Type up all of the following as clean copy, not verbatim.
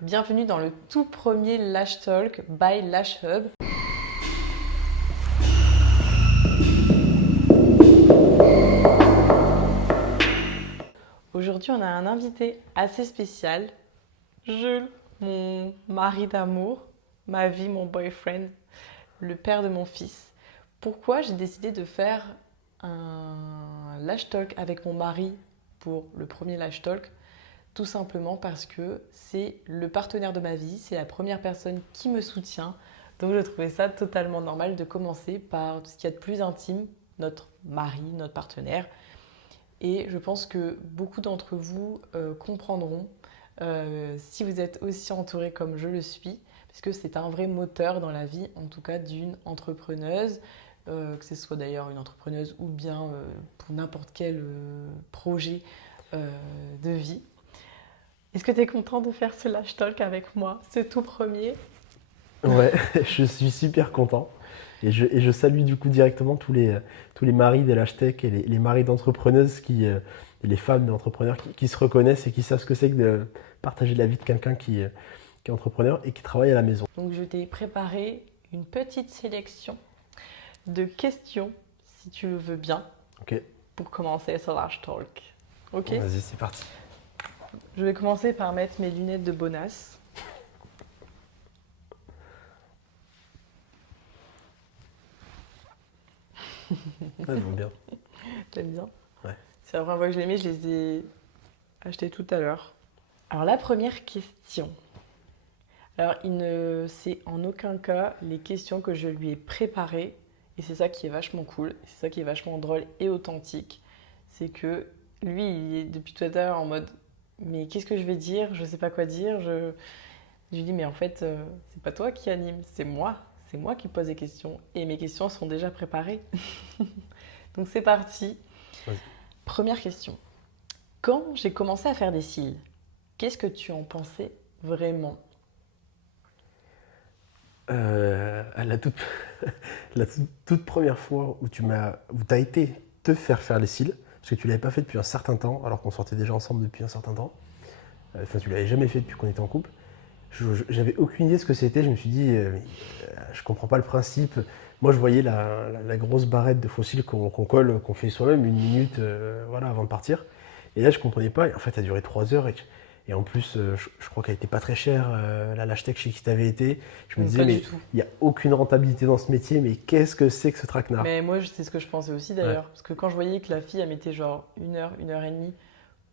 Bienvenue dans le tout premier Lash Talk by Lash Hub. Aujourd'hui, on a un invité assez spécial, Jules, mon mari d'amour, ma vie, mon boyfriend, le père de mon fils. Pourquoi j'ai décidé de faire un Lash Talk avec mon mari pour le premier Lash Talk? Tout simplement parce que c'est le partenaire de ma vie, c'est la première personne qui me soutient. Donc je trouvais ça totalement normal de commencer par ce qu'il y a de plus intime, notre mari, notre partenaire. Et je pense que beaucoup d'entre vous comprendront si vous êtes aussi entouré comme je le suis, parce que c'est un vrai moteur dans la vie, en tout cas d'une entrepreneuse, que ce soit d'ailleurs une entrepreneuse ou bien pour n'importe quel projet de vie. Est-ce que tu es content de faire ce Lash Talk avec moi, ce tout premier? Ouais, je suis super content. Et je salue du coup directement tous les maris des Lashtech et les maris d'entrepreneuses et les femmes d'entrepreneurs qui se reconnaissent et qui savent ce que c'est que de partager la vie de quelqu'un qui est entrepreneur et qui travaille à la maison. Donc je t'ai préparé une petite sélection de questions, si tu le veux bien, Ok, pour commencer ce Lash Talk. Ok? vas-y, c'est parti. Je vais commencer par mettre mes lunettes de bonasse. Ouais, bon, bien. T'aimes bien? Ouais. C'est la première fois que je les mets, je les ai achetées tout à l'heure. Alors la première question. Alors il ne sait en aucun cas les questions que je lui ai préparées. Et c'est ça qui est vachement cool, c'est ça qui est vachement drôle et authentique. C'est que lui, il est depuis tout à l'heure en mode mais qu'est-ce que je vais dire? Je sais pas quoi dire. Je lui dis mais en fait, c'est pas toi qui anime, c'est moi. C'est moi qui pose les questions. Et mes questions sont déjà préparées. Donc c'est parti. Vas-y. Première question. Quand j'ai commencé à faire des cils, qu'est-ce que tu en pensais vraiment? À la toute première fois où t'as été te faire les cils, parce que tu l'avais pas fait depuis un certain temps, alors qu'on sortait déjà ensemble depuis un certain temps. Enfin, tu l'avais jamais fait depuis qu'on était en couple. J'avais aucune idée de ce que c'était. Je me suis dit, je comprends pas le principe. Moi, je voyais la grosse barrette de fossiles qu'on colle, qu'on fait soi-même une minute voilà, avant de partir. Et là, je comprenais pas. Et en fait, ça a duré 3 heures. Et en plus, je crois qu'elle était pas très chère, la Lashtec chez qui t'avais été. Je me disais, Pas du mais tout. il n'y a aucune rentabilité dans ce métier, mais qu'est-ce que c'est que ce traquenard? Mais moi, c'est ce que je pensais aussi Ouais, d'ailleurs. Parce que quand je voyais que la fille, elle mettait genre une heure et demie,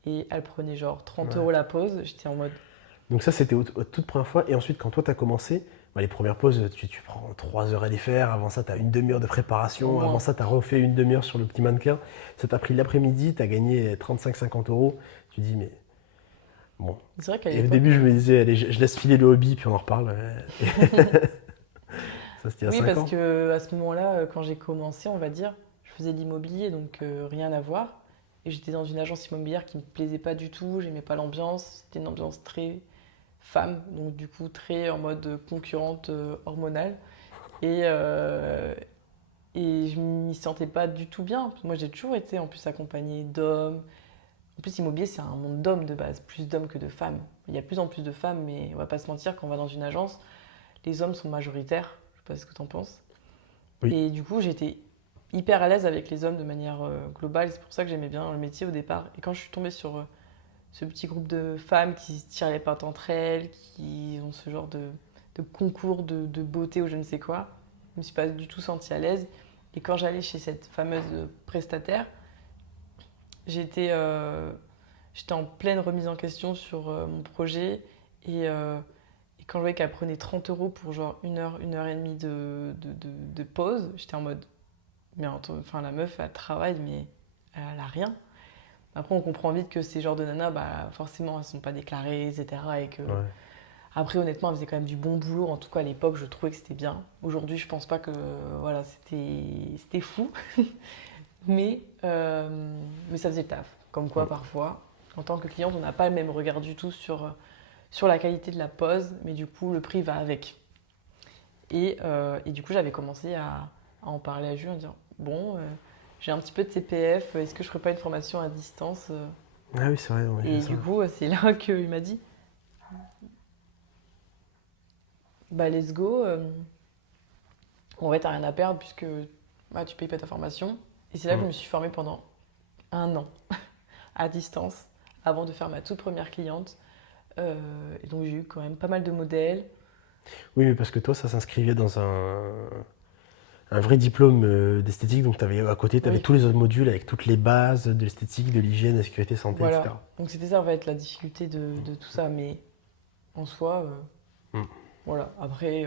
et elle prenait genre 30 ouais. euros la pause, j'étais en mode Donc ça, c'était toute première fois. Et ensuite, quand toi, tu as commencé, bah, les premières pauses, tu prends 3 heures à les faire. Avant ça, tu as une demi-heure de au préparation. Avant moins. ça, tu as refait une demi-heure sur le petit mannequin. Ça t'a pris l'après-midi, tu as gagné 35-50 euros. Tu dis, mais bon. C'est vrai qu'à Et au l'époque. début, je me disais, allez, je laisse filer le hobby, puis on en reparle. Et ça, c'était il y a Oui, 5 parce ans. que à ce moment-là, quand j'ai commencé, on va dire, je faisais de l'immobilier, donc rien à voir. Et j'étais dans une agence immobilière qui me plaisait pas du tout, j'aimais pas l'ambiance. C'était une ambiance très femme, donc du coup très en mode concurrente hormonale. Et, euh, et je m'y sentais pas du tout bien. Moi, j'ai toujours été en plus accompagnée d'hommes. En plus, immobilier, c'est un monde d'hommes de base, plus d'hommes que de femmes. Il y a de plus en plus de femmes, mais on va pas se mentir, quand on va dans une agence, les hommes sont majoritaires. Je sais pas ce que tu en penses. Oui. Et du coup, j'étais hyper à l'aise avec les hommes de manière globale. C'est pour ça que j'aimais bien le métier au départ. Et quand je suis tombée sur ce petit groupe de femmes qui se tirent les pattes entre elles, qui ont ce genre de concours de beauté ou je ne sais quoi, je me suis pas du tout sentie à l'aise. Et quand j'allais chez cette fameuse prestataire, j'étais j'étais en pleine remise en question sur mon projet. Et quand je voyais qu'elle prenait 30 euros pour genre une heure et demie de pause, j'étais en mode, mais enfin, la meuf, elle travaille, mais elle a rien. Après, on comprend vite que ces genres de nanas, bah, forcément, elles sont pas déclarées, etc. Et que, Ouais. après, honnêtement, elles faisaient quand même du bon boulot. En tout cas, à l'époque, je trouvais que c'était bien. Aujourd'hui, je pense pas que, voilà, c'était fou. Mais ça faisait le taf. Comme quoi, Mm. parfois, en tant que cliente, on n'a pas le même regard du tout sur la qualité de la pose, mais du coup, le prix va avec. Et du coup, j'avais commencé à en parler à Jules en disant, bon, j'ai un petit peu de CPF, est-ce que je ferais pas une formation à distance? Ah oui, c'est vrai, on a fait Et ça. du coup, c'est là qu'il m'a dit, bah let's go. En vrai, t'as rien à perdre puisque bah, tu payes pas ta formation. Et c'est là que je me suis formée pendant 1 an à distance avant de faire ma toute première cliente. Et donc j'ai eu quand même pas mal de modèles. Oui, mais parce que toi, ça s'inscrivait dans un vrai diplôme d'esthétique. Donc, à côté, tu avais Oui, tous les autres modules avec toutes les bases de l'esthétique, de l'hygiène, de la sécurité, santé, voilà. etc. Donc c'était ça en fait la difficulté de tout ça. Mais en soi, Mm. voilà. Après,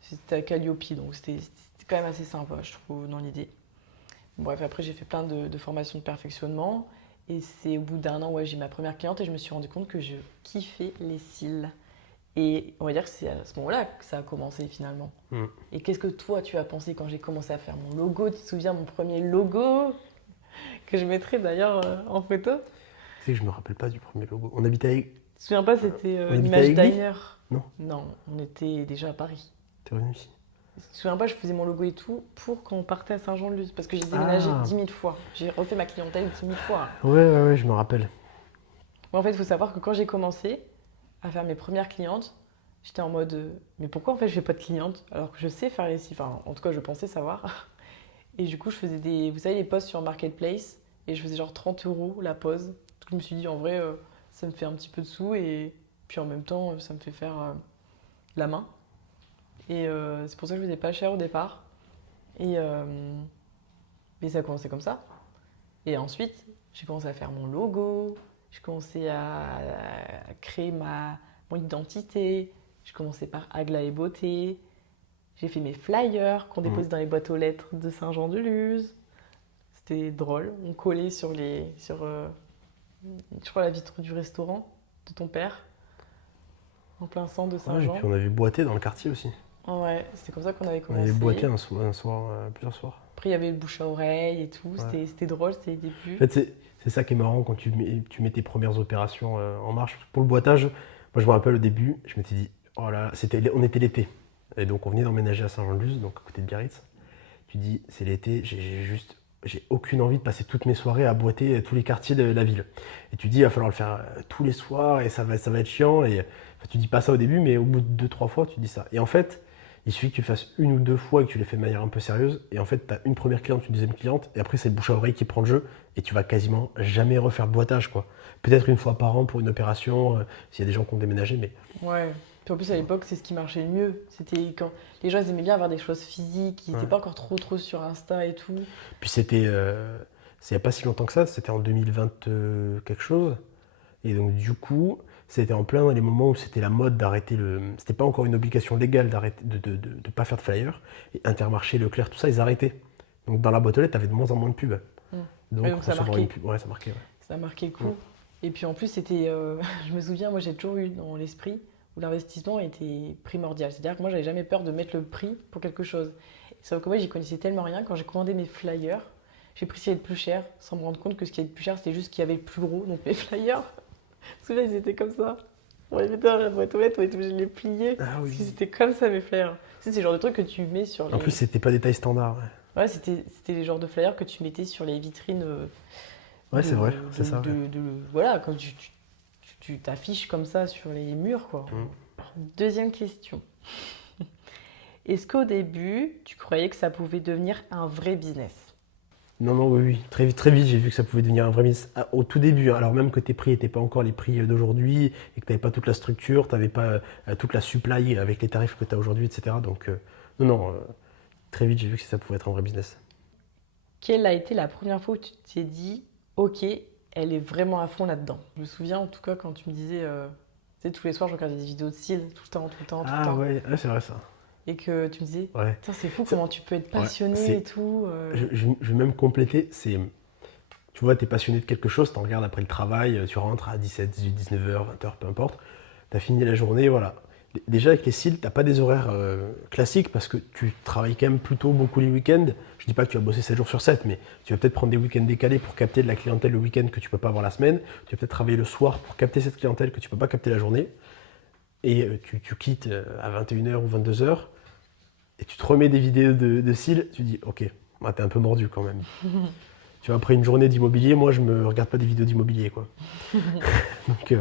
c'était à Calliope, donc c'était quand même assez sympa, je trouve, dans l'idée. Bref, après j'ai fait plein de formations de perfectionnement. Et c'est au bout d'1 an, ouais, j'ai eu ma première cliente et je me suis rendu compte que je kiffais les cils. Et on va dire que c'est à ce moment-là que ça a commencé finalement. Mm. Et qu'est-ce que toi tu as pensé quand j'ai commencé à faire mon logo? Tu te souviens mon premier logo que je mettrai d'ailleurs en photo? Tu sais que je me rappelle pas du premier logo. On habitait avec... Tu te souviens pas, c'était on une habitait image avec lui? diner. Non, Non, on était déjà à Paris. t'es revenu ici. Tu te souviens pas, je faisais mon logo et tout pour quand on partait à Saint-Jean-de-Luz. Parce que j'ai déménagé Ah, 10 000 fois. J'ai refait ma clientèle 10 000 fois. ouais, je me rappelle. Mais en fait, il faut savoir que quand j'ai commencé à faire mes premières clientes, j'étais en mode mais pourquoi en fait je fais pas de clientes alors que je sais faire les cils. Enfin, en tout cas, je pensais savoir. Et du coup, je faisais vous savez, les posts sur Marketplace et je faisais genre 30 € la pose. Donc, je me suis dit en vrai, ça me fait un petit peu de sous et puis en même temps, ça me fait faire la main. Et c'est pour ça que je faisais pas cher au départ. Et, ça a commencé comme ça. Et ensuite, j'ai commencé à faire mon logo, j'ai commencé à créer mon identité, j'ai commencé par Aglaé Beauté, j'ai fait mes flyers qu'on Mm. déposait dans les boîtes aux lettres de Saint-Jean-de-Luz. C'était drôle, on collait sur je crois, la vitre du restaurant de ton père, en plein centre de Ouais, et puis Saint-Jean. on avait boité dans le quartier aussi. Ouais, c'est comme ça qu'on avait On avait boité commencé. un soir, plusieurs soirs. Après, il y avait le bouche à oreille et tout, Ouais. c'était drôle, c'était les En débuts. fait, c'est ça qui est marrant quand tu mets tes premières opérations en marche. Pour le boitage, moi je me rappelle au début, je m'étais dit, oh là là, on était l'été. Et donc on venait d'emménager à Saint-Jean-de-Luz, donc à côté de Biarritz. Tu dis, c'est l'été, j'ai aucune envie de passer toutes mes soirées à boiter tous les quartiers de la ville. Et tu dis, il va falloir le faire tous les soirs et ça va être chiant. Et enfin, tu dis pas ça au début, mais au bout de 2, 3 fois, tu dis ça. Et en fait, il suffit que tu le fasses 1 ou 2 fois et que tu les fais de manière un peu sérieuse. Et en fait, tu as une première cliente, une deuxième cliente, et après, c'est le bouche à oreille qui prend le jeu. Et tu vas quasiment jamais refaire de boitage, quoi. Peut-être une fois par an pour une opération, s'il y a des gens qui ont déménagé, mais Ouais. Puis en plus, à l'époque, c'est ce qui marchait le mieux. C'était quand les gens ils aimaient bien avoir des choses physiques, ils n'étaient ouais. pas encore trop sur Insta et tout. Puis c'est il n'y a pas si longtemps que ça, c'était en 2020 quelque chose. Et donc du coup, c'était en plein dans les moments où c'était la mode d'arrêter le... C'était pas encore une obligation légale d'arrêter de pas faire de flyers. Et Intermarché, Leclerc, tout ça, ils arrêtaient. Donc dans la boîte aux lettres, t'avais de moins en moins de pubs. Mm. Donc Ouais, donc ça recevoir une marquait. pub, ouais, ça marquait. Ouais. Ça a marqué le Mm. coup. Et puis en plus, c'était. Je me souviens, moi j'ai toujours eu dans l'esprit où l'investissement était primordial. C'est-à-dire que moi j'avais jamais peur de mettre le prix pour quelque chose. Sauf que moi j'y connaissais tellement rien. Quand j'ai commandé mes flyers, j'ai pris ce qui avait le plus cher sans me rendre compte que ce qui avait le plus cher c'était juste ce qui avait le plus gros. Donc mes flyers, souviens, ils étaient comme ça. On les mettait dans la boîte aux lettres, on était obligé de les plier. Ah Parce oui. qu'ils étaient comme ça mes flyers. Tu sais, c'est le genre de truc que tu mets sur En les. plus, c'était pas des tailles standards. Ouais, Ouais, c'était les genres de flyers que tu mettais sur les vitrines ouais c'est vrai, c'est ça. Ouais. voilà, quand tu t'affiches comme ça sur les murs, quoi. Mm. Deuxième question. Est-ce qu'au début, tu croyais que ça pouvait devenir un vrai business? Non, non, oui, oui. Très vite, j'ai vu que ça pouvait devenir un vrai business. Ah, au tout début, hein, alors même que tes prix n'étaient pas encore les prix d'aujourd'hui et que tu n'avais pas toute la structure, tu n'avais pas toute la supply avec les tarifs que tu as aujourd'hui, etc. Donc, non, non, très vite, j'ai vu que ça pouvait être un vrai business. Quelle a été la première fois où tu t'es dit, ok, elle est vraiment à fond là-dedans? Je me souviens en tout cas quand tu me disais, tu sais, tous les soirs je regardais des vidéos de cils, tout le temps, tout le temps, tout le Ah temps. ouais, ouais, c'est vrai ça. Et que tu me disais, Ouais. putain, c'est fou Ça- comment tu peux être ouais, passionné et tout. je vais même compléter, tu vois, tu es passionné de quelque chose, tu regardes après le travail, tu rentres à 17, 18, 19h, 20h, peu importe, tu as fini la journée, voilà. Déjà avec les cils, tu n'as pas des horaires classiques parce que tu travailles quand même plutôt beaucoup les week-ends. Je dis pas que tu vas bosser 7 jours sur 7, mais tu vas peut-être prendre des week-ends décalés pour capter de la clientèle le week-end que tu peux pas avoir la semaine. Tu vas peut-être travailler le soir pour capter cette clientèle que tu peux pas capter la journée. Et tu quittes à 21h ou 22h et tu te remets des vidéos de cils, tu dis ok, bah, t'es un peu mordu quand même. Tu vois, après une journée d'immobilier, moi je me regarde pas des vidéos d'immobilier quoi. Donc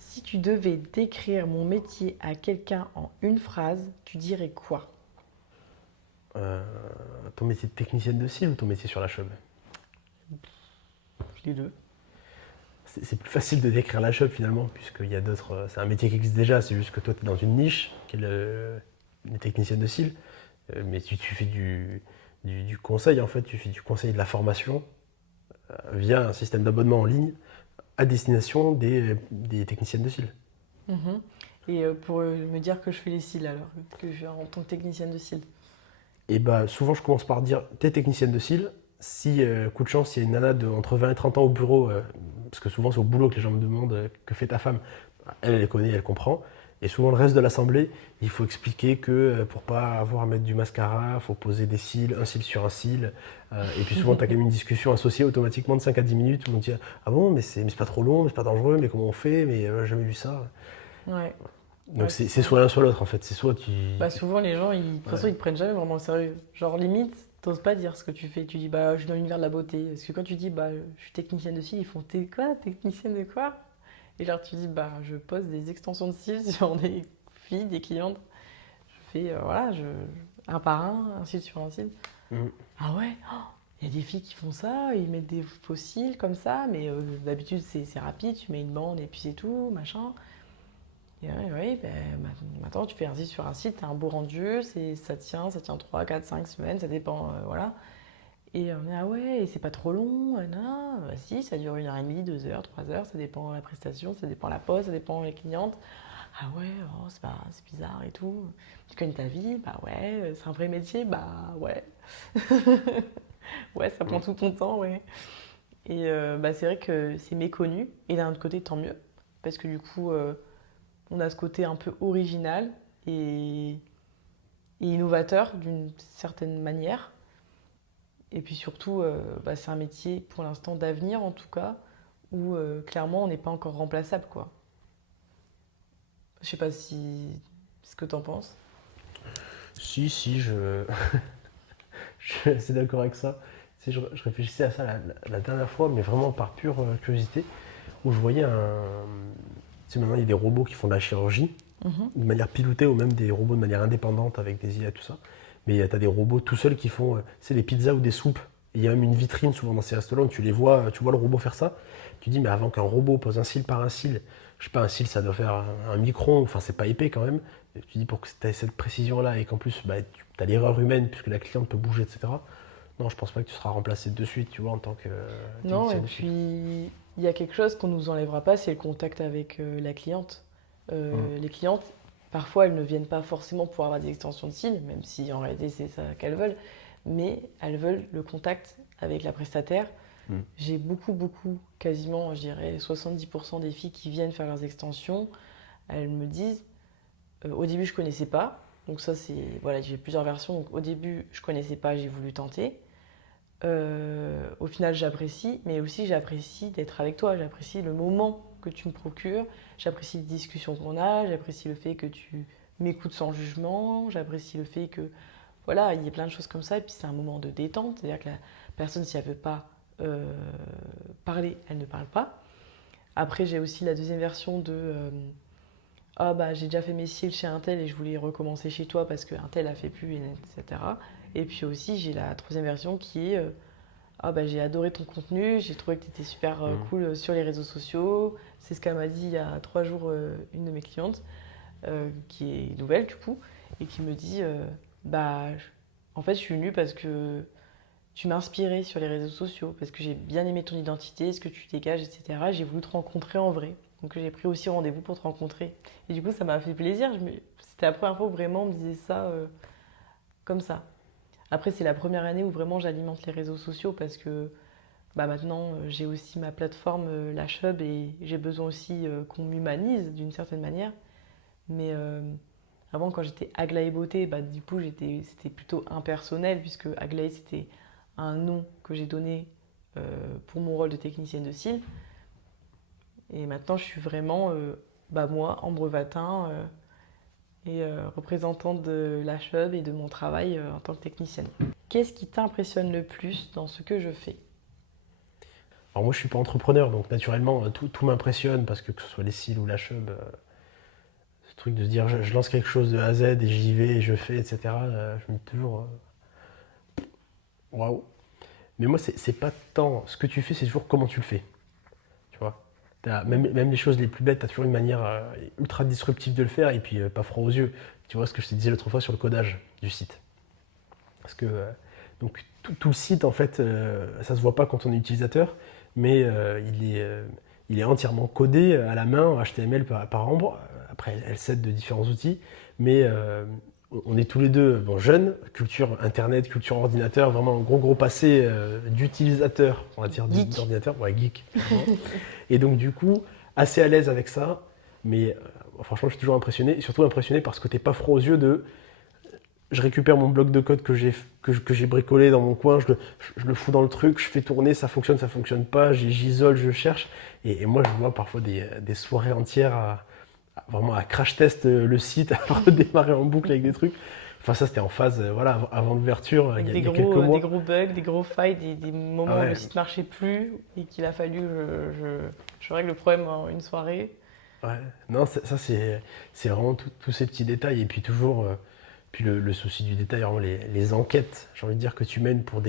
Si tu devais décrire mon métier à quelqu'un en une phrase, tu dirais quoi? Ton métier de technicienne de cils ou ton métier sur la shop? Les deux. C'est plus facile de décrire la shop finalement, puisqu'il y a d'autres. C'est un métier qui existe déjà, c'est juste que toi tu es dans une niche, qui est les techniciennes de cils. Mais tu fais du conseil en fait, tu fais du conseil et de la formation via un système d'abonnement en ligne à destination des techniciennes de cils. Mhm. Et pour me dire que je fais les cils alors, que je en tant que technicienne de cils. Et bah souvent je commence par dire t'es technicienne de cils. Si, coup de chance, il y a une nana entre 20 et 30 ans au bureau, parce que souvent c'est au boulot que les gens me demandent que fait ta femme, elle connaît, elle comprend. Et souvent le reste de l'assemblée, il faut expliquer que pour pas avoir à mettre du mascara, il faut poser des cils, un cil sur un cil. Et puis souvent tu as quand même une discussion associée automatiquement de 5 à 10 minutes où on dit ah bon mais c'est pas trop long, mais c'est pas dangereux, mais comment on fait, mais j'ai jamais vu ça. Ouais. Donc Ouais, c'est soit l'un soit l'autre en fait, c'est soit tu... bah souvent les gens, de toute façon, ils te prennent jamais vraiment au sérieux. Genre limite, t'oses pas dire ce que tu fais. Tu dis bah je suis dans l'univers de la beauté. Parce que quand tu dis bah je suis technicienne de cils, ils font t'es quoi, technicienne de quoi? Et genre tu dis bah je pose des extensions de cils sur des filles, des clientes. Je fais voilà, un par un cil sur un cil. Mhm. Ah ouais, il y a des filles qui font ça, ils mettent des faux cils comme ça, mais d'habitude c'est rapide, tu mets une bande et puis c'est tout, machin. Et ouais, ouais, ben, maintenant tu fais un cil sur un cil, t'as un beau rendu, ça tient 3 4 5 semaines, ça dépend, voilà. Et on est ah ouais, et c'est pas trop long, non, bah si, ça dure 1h30, 2 heures, 3 heures, ça dépend la prestation, ça dépend la pause, ça dépend les clientes. Ah ouais, oh, c'est bizarre et tout. Tu connais ta vie? Bah ouais, c'est un vrai métier? Bah ouais. Ouais, ça prend tout ton temps, ouais. Et bah, c'est vrai que c'est méconnu. Et d'un autre côté, tant mieux. Parce que du coup, on a ce côté un peu original et, et innovateur d'une certaine manière. Et puis surtout, bah, c'est un métier pour l'instant d'avenir en tout cas, où clairement on n'est pas encore remplaçable, quoi. Je sais pas si ce que t'en penses. Si, je suis assez d'accord avec ça. Tu sais, je réfléchissais à ça la dernière fois, mais vraiment par pure curiosité, où je voyais un. Tu sais, maintenant il y a des robots qui font de la chirurgie, Mhm. de manière pilotée, ou même des robots de manière indépendante avec des IA, tout ça. Mais tu as des robots tout seuls qui font tu sais, des pizzas ou des soupes. Et il y a même une vitrine souvent dans ces restaurants où tu vois le robot faire ça. Tu dis, mais avant qu'un robot pose un cil par un cil, je sais pas, un cil ça doit faire un micron, enfin c'est pas épais quand même. Et tu dis, pour que tu aies cette précision-là et qu'en plus bah, tu as l'erreur humaine puisque la cliente peut bouger, etc. Non, je pense pas que tu seras remplacé de suite, tu vois, en tant que Non, et technicien de cil. puis il y a quelque chose qu'on nous enlèvera pas, c'est le contact avec la cliente. Mm. Les clientes, parfois, elles ne viennent pas forcément pour avoir des extensions de cils, même si en réalité c'est ça qu'elles veulent, mais elles veulent le contact avec la prestataire. Mm. J'ai beaucoup, quasiment, je dirais 70% des filles qui viennent faire leurs extensions, elles me disent, au début je connaissais pas, donc ça c'est, voilà, j'ai plusieurs versions, donc au début je connaissais pas, j'ai voulu tenter. Au final, j'apprécie, mais aussi j'apprécie d'être avec toi. J'apprécie le moment que tu me procures. J'apprécie les discussions qu'on a. J'apprécie le fait que tu m'écoutes sans jugement. J'apprécie le fait que, voilà, il y a plein de choses comme ça. Et puis c'est un moment de détente. C'est-à-dire que la personne, si elle veut pas parler, elle ne parle pas. Après, j'ai aussi la deuxième version de ah bah j'ai déjà fait mes cils chez un tel et je voulais recommencer chez toi parce qu'un tel a fait plus, etc. Et puis aussi, j'ai la troisième version qui est ah bah j'ai adoré ton contenu, j'ai trouvé que tu étais super Mm. cool sur les réseaux sociaux. C'est ce qu'elle m'a dit il y a 3 jours une de mes clientes, qui est nouvelle du coup, et qui me dit bah en fait je suis venue parce que tu m'as inspiré sur les réseaux sociaux, parce que j'ai bien aimé ton identité, ce que tu dégages, etc. J'ai voulu te rencontrer en vrai. Donc j'ai pris aussi rendez-vous pour te rencontrer. Et du coup ça m'a fait plaisir. C'était la première fois où vraiment on me disait ça comme ça. Après, c'est la première année où vraiment j'alimente les réseaux sociaux parce que bah, maintenant j'ai aussi ma plateforme, la Shub, et j'ai besoin aussi qu'on m'humanise d'une certaine manière. Mais avant, quand j'étais Aglaé Beauté, bah, du coup c'était plutôt impersonnel puisque Aglaé c'était un nom que j'ai donné pour mon rôle de technicienne de cils. Et maintenant, je suis vraiment bah, moi, Ambre Vatin, et représentante de la Shub et de mon travail en tant que technicienne. Qu'est-ce qui t'impressionne le plus dans ce que je fais? Alors moi, je suis pas entrepreneur, donc naturellement, tout m'impressionne parce que ce soit les cils ou la chub, ce truc de se dire je lance quelque chose de A à Z et j'y vais et je fais, etc. Je me dis toujours waouh. Mais moi, c'est pas tant ce que tu fais, c'est toujours comment tu le fais. Tu vois. Même les choses les plus bêtes, tu as toujours une manière ultra disruptive de le faire et puis pas froid aux yeux. Tu vois ce que je te disais l'autre fois sur le codage du site. Parce que donc tout le site, en fait, ça se voit pas quand on est utilisateur, mais il est entièrement codé à la main en HTML par Ambre. Après, elle s'aide de différents outils, mais on est tous les deux jeunes, culture internet, culture ordinateur, vraiment un gros passé d'utilisateur, on va dire, Geek. d'ordinateur, ouais, geek. Et donc du coup, assez à l'aise avec ça, mais franchement, je suis toujours impressionné, et surtout impressionné parce que t'es pas froid aux yeux de je récupère mon bloc de code que j'ai bricolé dans mon coin, je le fous dans le truc, je fais tourner, ça fonctionne pas, j'isole, je cherche. Et moi, je vois parfois des soirées entières vraiment à crash test le site, à redémarrer en boucle avec des trucs. Enfin, ça, c'était en phase voilà, avant l'ouverture, il y a quelques mois. Des gros bugs, des gros failles, des moments Ah ouais. où le site marchait plus et qu'il a fallu que je règle le problème en une soirée. Ouais. Non, c'est vraiment tous ces petits détails. Et puis toujours, puis le souci du détail, vraiment les enquêtes, j'ai envie de dire, que tu mènes pour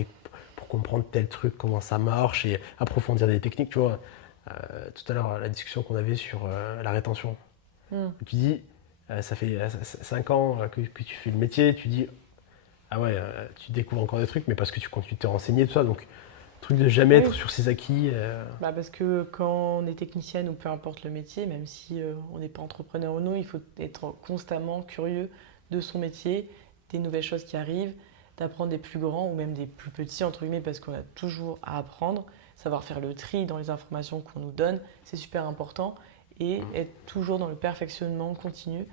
comprendre tel truc, comment ça marche et approfondir des techniques. Tu vois, tout à l'heure, la discussion qu'on avait sur la rétention. Tu dis, ça fait 5 ans que tu fais le métier, tu dis, ah ouais, tu découvres encore des trucs, mais parce que tu continues de te renseigner, tout ça. Donc, truc de jamais être sur ses acquis. Bah parce que quand on est technicienne ou peu importe le métier, même si on n'est pas entrepreneur ou non, il faut être constamment curieux de son métier, des nouvelles choses qui arrivent, d'apprendre des plus grands ou même des plus petits, entre guillemets, parce qu'on a toujours à apprendre, savoir faire le tri dans les informations qu'on nous donne, c'est super important, et être toujours dans le perfectionnement continu.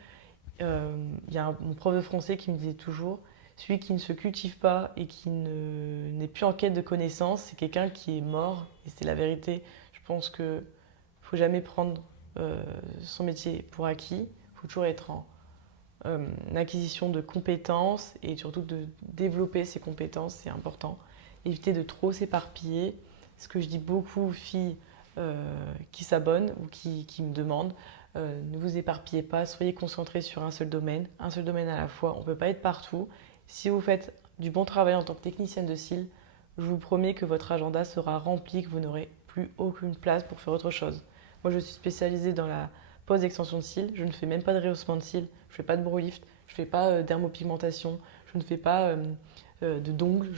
Il y a mon prof de français qui me disait toujours, celui qui ne se cultive pas et qui n'est plus en quête de connaissances, c'est quelqu'un qui est mort. Et c'est la vérité. Je pense qu'il ne faut jamais prendre son métier pour acquis. Il faut toujours être en acquisition de compétences et surtout de développer ses compétences, c'est important. Éviter de trop s'éparpiller. Ce que je dis beaucoup aux filles qui s'abonnent ou qui me demandent, ne vous éparpillez pas, soyez concentrés sur un seul domaine à la fois. On ne peut pas être partout. Si vous faites du bon travail en tant que technicienne de cils, je vous promets que votre agenda sera rempli, que vous n'aurez plus aucune place pour faire autre chose. Moi, je suis spécialisée dans la pose d'extension de cils. Je ne fais même pas de rehaussement de cils. Je ne fais pas de brow lift. Je ne fais pas d'hermopigmentation. Je ne fais pas de d'ongles.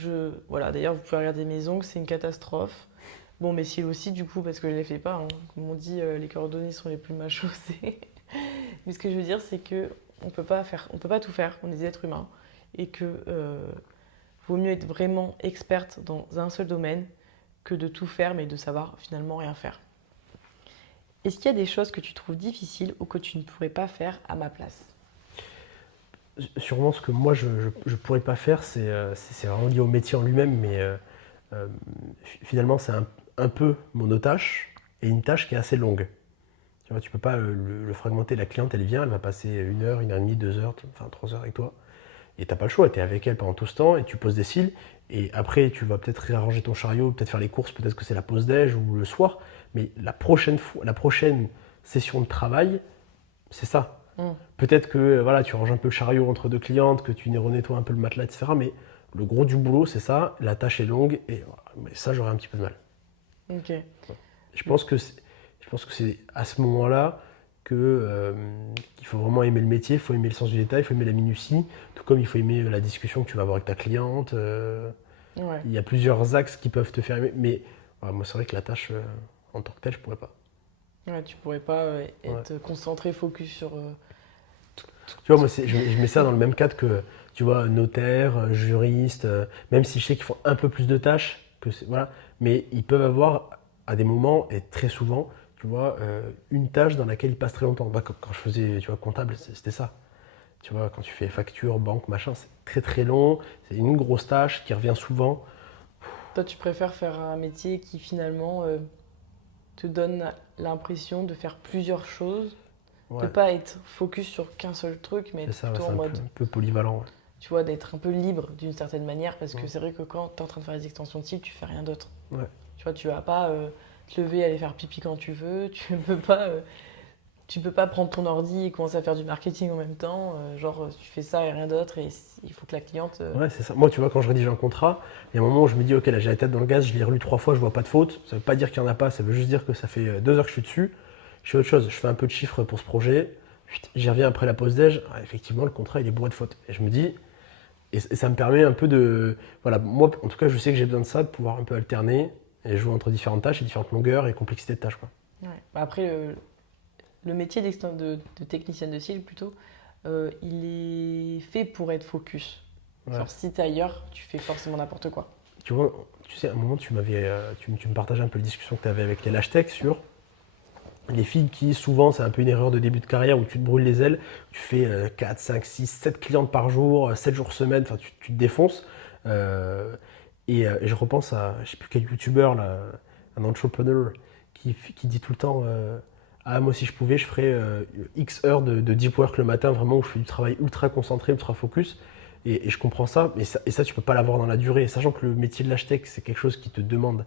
Voilà. D'ailleurs, vous pouvez regarder mes ongles, c'est une catastrophe. Bon, mes cils aussi, du coup, parce que je ne les fais pas. Hein. Comme on dit, les cordonniers sont les plus mal chaussés. Mais ce que je veux dire, c'est qu'on ne peut pas tout faire. On est des êtres humains. Et que vaut mieux être vraiment experte dans un seul domaine que de tout faire mais de savoir finalement rien faire. Est-ce qu'il y a des choses que tu trouves difficiles ou que tu ne pourrais pas faire à ma place? Sûrement ce que moi je pourrais pas faire, c'est vraiment lié au métier en lui-même, mais finalement c'est un peu monotâche et une tâche qui est assez longue. Tu vois, tu peux pas le fragmenter. La cliente, elle vient, elle va passer 1 heure, 1 heure et demie, 2 heures, enfin 3 heures avec toi. Et t'as pas le choix, tu es avec elle pendant tout ce temps et tu poses des cils. Et après, tu vas peut-être réarranger ton chariot, peut-être faire les courses, peut-être que c'est la pause déj ou le soir. Mais la prochaine session de travail, c'est ça. Peut-être que voilà, tu ranges un peu le chariot entre deux clientes, que tu renettoies un peu le matelas, etc. Mais le gros du boulot, c'est ça. La tâche est longue et voilà. Mais ça, j'aurais un petit peu de mal. Ok. Je pense que c'est à ce moment-là qu'il faut vraiment aimer le métier, il faut aimer le sens du détail, il faut aimer la minutie, tout comme il faut aimer la discussion que tu vas avoir avec ta cliente. Ouais. Il y a plusieurs axes qui peuvent te faire aimer. Mais moi, c'est vrai que la tâche, en tant que telle, je pourrais pas. Ouais, tu pourrais pas être concentré, focus sur. Tu vois, moi, je mets ça dans le même cadre que, tu vois, notaire, juriste, même si je sais qu'ils font un peu plus de tâches, voilà, mais ils peuvent avoir, à des moments, et très souvent, tu vois, une tâche dans laquelle ils passent très longtemps. Bah, quand je faisais, tu vois, comptable, c'était ça. Tu vois, quand tu fais facture, banque, machin, c'est très très long, c'est une grosse tâche qui revient souvent. Toi, tu préfères faire un métier qui finalement te donne l'impression de faire plusieurs choses, de ne pas être focus sur qu'un seul truc, mais C'est ça, plutôt c'est en mode, un peu polyvalent. Ouais. tu vois, d'être un peu libre d'une certaine manière, parce que c'est vrai que quand tu es en train de faire les extensions de cils, tu fais rien d'autre. Ouais. Tu vois, tu vas pas te lever, aller faire pipi quand tu veux. Tu peux pas prendre ton ordi et commencer à faire du marketing en même temps. Tu fais ça et rien d'autre. Et il faut que la cliente. Ouais, c'est ça. Moi, tu vois, quand je rédige un contrat, il y a un moment où je me dis, ok, là j'ai la tête dans le gaz, je l'ai relu 3 fois, je vois pas de faute. Ça veut pas dire qu'il y en a pas, ça veut juste dire que ça fait 2 heures que je suis dessus. Je fais autre chose, je fais un peu de chiffres pour ce projet. J'y reviens après la pause déj. Ah, effectivement, le contrat il est bourré de fautes. Et je me dis, et ça me permet un peu de. Voilà, moi en tout cas, je sais que j'ai besoin de ça, de pouvoir un peu alterner et jouer entre différentes tâches et différentes longueurs et complexité de tâches, quoi. Ouais. Bah, après, le métier de technicienne de cils, plutôt, il est fait pour être focus. Ouais. Genre, si t'es ailleurs, tu fais forcément n'importe quoi. Tu vois, tu sais, à un moment, tu me partageais un peu la discussion que tu avais avec les Lashtech sur les filles qui, souvent, c'est un peu une erreur de début de carrière où tu te brûles les ailes, tu fais 4, 5, 6, 7 clientes par jour, 7 jours semaine, enfin, tu te défonces. Euh, et je repense à, je sais plus quel youtubeur, là, un entrepreneur, qui dit tout le temps ah, moi, si je pouvais, je ferais X heures de deep work le matin, vraiment, où je fais du travail ultra concentré, ultra focus. Et je comprends ça, et ça, tu peux pas l'avoir dans la durée. Sachant que le métier de l'architecte, c'est quelque chose qui te demande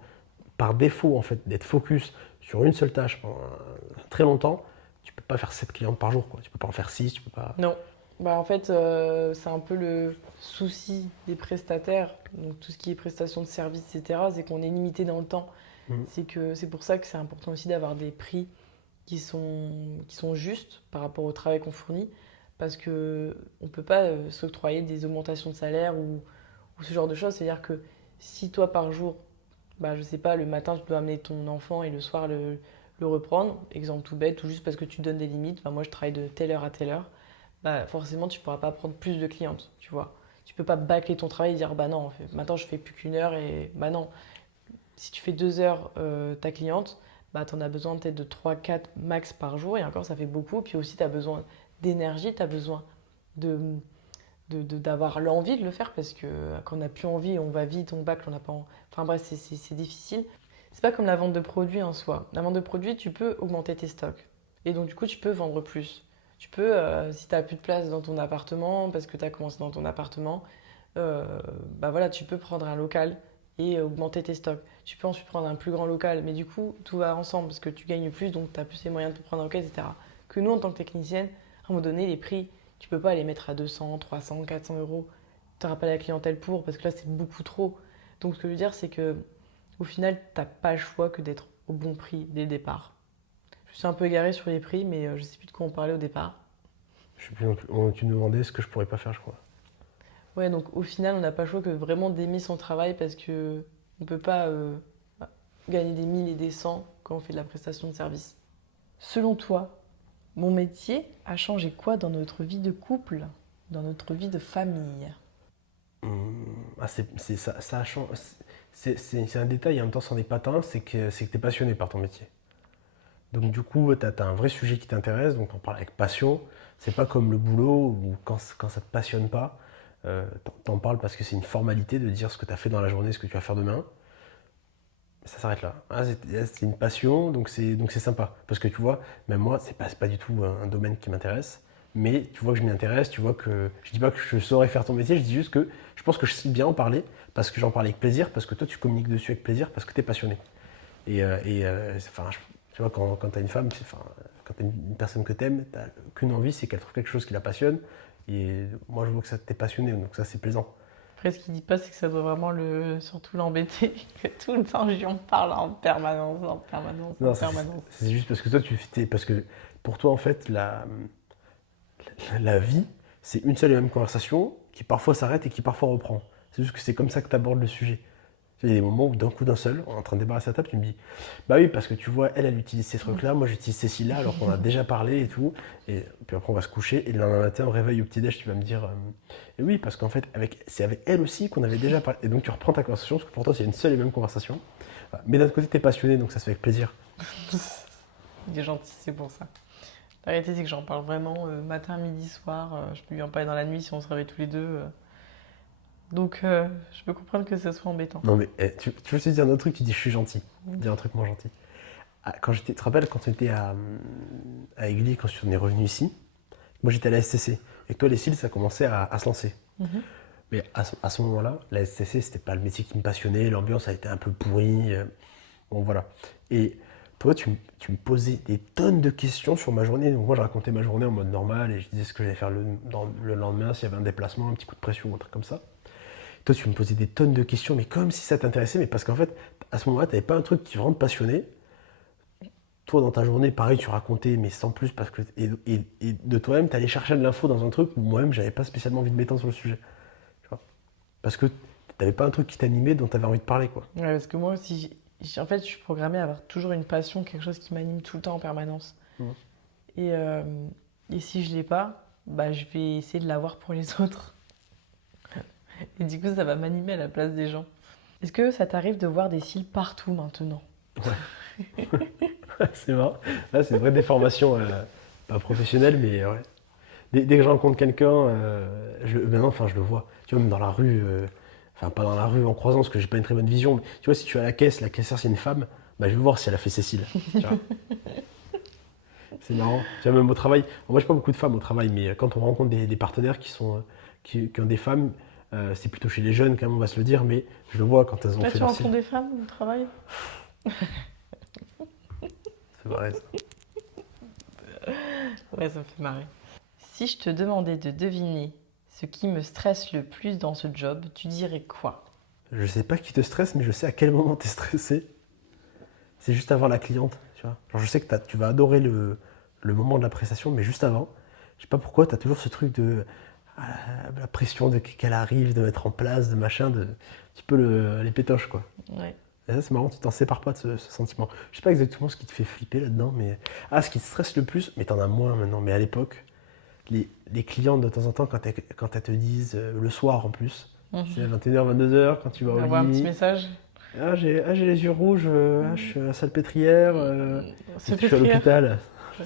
par défaut en fait d'être focus sur une seule tâche pendant très longtemps. Tu peux pas faire 7 clientes par jour, quoi. Tu peux pas en faire 6, tu peux pas. Non. Bah, en fait, c'est un peu le souci des prestataires, donc tout ce qui est prestation de services, etc., c'est qu'on est limité dans le temps. Mhm. C'est pour ça que c'est important aussi d'avoir des prix qui sont justes par rapport au travail qu'on fournit, parce qu'on ne peut pas s'octroyer des augmentations de salaire ou ce genre de choses. C'est-à-dire que si toi par jour, bah, je sais pas, le matin tu dois amener ton enfant et le soir le reprendre, exemple tout bête, ou juste parce que tu donnes des limites, bah, moi je travaille de telle heure à telle heure, bah, forcément tu pourras pas prendre plus de clientes, tu vois. Tu peux pas bâcler ton travail et dire bah non, maintenant je fais plus qu'une heure et bah non. Si tu fais 2 heures ta cliente, bah, tu en as besoin peut-être de 3, 4 max par jour et encore ça fait beaucoup. Puis aussi tu as besoin d'énergie, tu as besoin de, d'avoir l'envie de le faire parce que quand on n'a plus envie, on va vite, on bâcle, on n'a pas Enfin bref, c'est difficile. C'est pas comme la vente de produits en soi. La vente de produits, tu peux augmenter tes stocks. Et donc du coup, tu peux vendre plus. Tu peux, si tu n'as plus de place dans ton appartement, parce que tu as commencé dans ton appartement, bah voilà, tu peux prendre un local et augmenter tes stocks. Tu peux ensuite prendre un plus grand local, mais du coup, tout va ensemble parce que tu gagnes plus, donc tu as plus les moyens de prendre un local, etc. Que nous, en tant que technicienne, à un moment donné, les prix, tu peux pas les mettre à 200, 300, 400 euros. Tu n'auras pas la clientèle pour, parce que là, c'est beaucoup trop. Donc, ce que je veux dire, c'est que au final, tu n'as pas le choix que d'être au bon prix dès le départ. Je suis un peu égarée sur les prix, mais je sais plus de quoi on parlait au départ. Je sais plus non plus. Tu me demandais ce que je pourrais pas faire, je crois. Ouais, donc au final, on n'a pas le choix que vraiment d'aimer son travail parce que on peut pas gagner des 1000 et des 100 quand on fait de la prestation de service. Selon toi, mon métier a changé quoi dans notre vie de couple, dans notre vie de famille? Ah, ça a changé. C'est un détail, et en même temps, c'en est pas un, c'est que tu es passionné par ton métier. Donc, du coup, tu as un vrai sujet qui t'intéresse, donc on parle avec passion. C'est pas comme le boulot où, quand ça te passionne pas, t'en parles parce que c'est une formalité de dire ce que tu as fait dans la journée, ce que tu vas faire demain. Ça s'arrête là. Ah, c'est une passion, donc c'est sympa. Parce que tu vois, même moi, c'est pas du tout un domaine qui m'intéresse. Mais tu vois que je m'y intéresse, tu vois que je dis pas que je saurais faire ton métier, je dis juste que je pense que je sais bien en parler, parce que j'en parle avec plaisir, parce que toi tu communiques dessus avec plaisir, parce que tu es passionné. Enfin, tu vois, quand tu as une femme, enfin, quand tu as une personne que tu aimes, tu n'as qu'une envie, c'est qu'elle trouve quelque chose qui la passionne. Et moi, je vois que ça t'es passionné, donc ça, c'est plaisant. Après, ce qu'il dit pas, c'est que ça doit vraiment surtout l'embêter, que tout le temps, j'en parle en permanence, en permanence, en Non, permanence. c'est juste parce que toi, parce que pour toi, en fait, la vie, c'est une seule et même conversation qui parfois s'arrête et qui parfois reprend. C'est juste que c'est comme ça que tu abordes le sujet. Il y a des moments où d'un coup d'un seul, en train de débarrasser la table, tu me dis bah oui, parce que tu vois, elle utilise ces trucs-là, moi j'utilise ces ci-là, alors qu'on a déjà parlé et tout. Et puis après, on va se coucher, et le lendemain matin, au réveil, au petit-déj, tu vas me dire et oui, parce qu'en fait, c'est avec elle aussi qu'on avait déjà parlé. Et donc tu reprends ta conversation, parce que pour toi, c'est une seule et même conversation. Voilà. Mais d'un autre côté, tu es passionné, donc ça se fait avec plaisir. Il est gentil, c'est pour ça. La réalité, c'est que j'en parle vraiment matin, midi, soir. Je peux lui en parler dans la nuit si on se réveille tous les deux. Donc, je peux comprendre que ça soit embêtant. Non, mais tu veux te dire un autre truc, tu dis je suis gentil. Dis un truc moins gentil. Ah, tu te rappelles quand on était à Aigli, quand on est revenu ici, moi j'étais à la STC. Et que toi, les cils, ça commençait à se lancer. Mhm. Mais à ce moment-là, la STC, c'était pas le métier qui me passionnait, l'ambiance a été un peu pourrie. Bon, voilà. Et toi, tu me posais des tonnes de questions sur ma journée. Donc moi, je racontais ma journée en mode normal et je disais ce que j'allais faire le lendemain, s'il y avait un déplacement, un petit coup de pression, un truc comme ça. Toi, tu me posais des tonnes de questions, mais comme si ça t'intéressait, mais parce qu'en fait, à ce moment-là, tu n'avais pas un truc qui vraiment te passionnait. Toi, dans ta journée, pareil, tu racontais, mais sans plus, parce que et de toi-même, tu allais chercher de l'info dans un truc où moi-même, j'avais pas spécialement envie de m'étendre sur le sujet. Tu vois. Parce que tu n'avais pas un truc qui t'animait, dont tu avais envie de parler, quoi. Ouais, parce que moi aussi, en fait, je suis programmée à avoir toujours une passion, quelque chose qui m'anime tout le temps en permanence. Mhm. Et, euh, et si je l'ai pas, bah, je vais essayer de l'avoir pour les autres. Et du coup, ça va m'animer à la place des gens. Est-ce que ça t'arrive de voir des cils partout maintenant? Ouais. C'est marrant. Là, c'est une vraie déformation, pas professionnelle, mais ouais. Dès que je rencontre quelqu'un, maintenant, enfin, je le vois. Tu vois, même dans la rue, enfin, pas dans la rue en croisant, parce que j'ai pas une très bonne vision. Mais, tu vois, si tu es à la caisse, la caissière, c'est une femme, bah, je vais voir si elle a fait Cécile. Tu vois. C'est marrant. Tu vois, même au travail, moi, j'ai pas beaucoup de femmes au travail, mais quand on rencontre des partenaires qui ont des femmes, c'est plutôt chez les jeunes, quand même, on va se le dire, mais je le vois quand elles ont Là, fait tu leur rencontres cils. des femmes au travail? C'est vrai, ça. Ouais, ça me fait marrer. Si je te demandais de deviner ce qui me stresse le plus dans ce job, tu dirais quoi? Je sais pas qui te stresse, mais je sais à quel moment tu es stressé. C'est juste avant la cliente, tu vois. Genre, je sais que tu vas adorer le moment de la prestation, mais juste avant, je sais pas pourquoi, tu as toujours ce truc de ah, la pression de qu'elle arrive, de mettre en place, de machin, de un petit peu les pétoches, quoi. Ouais. Et ça, c'est marrant, tu t'en sépares pas de ce sentiment. Je sais pas exactement ce qui te fait flipper là-dedans, mais. Ah, ce qui te stresse le plus, mais t'en as moins maintenant, mais à l'époque, les clientes de temps en temps, quand elles te disent, le soir en plus, c'est à Mhm. 21h, 22h, quand tu vas au Avoir un petit lit. message. Ah, j'ai les yeux rouges, je suis à la salpêtrière, Se je suis à pétrir. l'hôpital,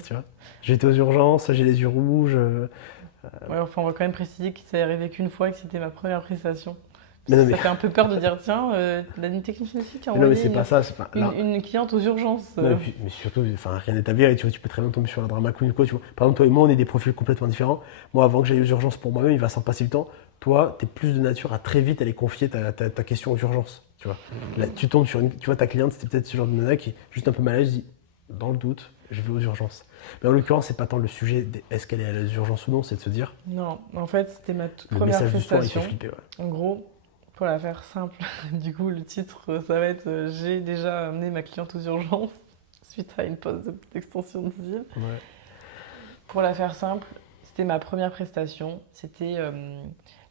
tu vois. J'ai été aux urgences, j'ai les yeux rouges. Ouais, enfin, on va quand même préciser que ça est arrivé qu'une fois et que c'était ma première prestation. Mais Parce non, que mais, ça fait un peu peur de dire, tiens, une technicienne ici qui a mais non, mais envoyé c'est pas ça. C'est pas, là, une cliente aux urgences. non, mais surtout, enfin, rien n'est avéré, tu vois, tu peux très bien tomber sur un drama queen ou quoi, tu vois. Par exemple, toi et moi, on est des profils complètement différents. Moi, avant que j'aille aux urgences pour moi-même, il va s'en passer le temps. Toi, tu es plus de nature à très vite aller confier ta question aux urgences, tu vois. Là, tu tombes sur tu vois, ta cliente, c'était peut-être ce genre de nana qui est juste un peu malade, dit, dans le doute, je vais aux urgences. Mais en l'occurrence, c'est pas tant le sujet, est-ce qu'elle est à l'urgence ou non, c'est de se dire, Non, en fait, c'était ma toute le première message du soir, il fait prestation. flipper, ouais. En gros, pour la faire simple, du coup, le titre, ça va être J'ai déjà amené ma cliente aux urgences suite à une pause d'extension de cils. Ouais. Pour la faire simple, c'était ma première prestation. C'était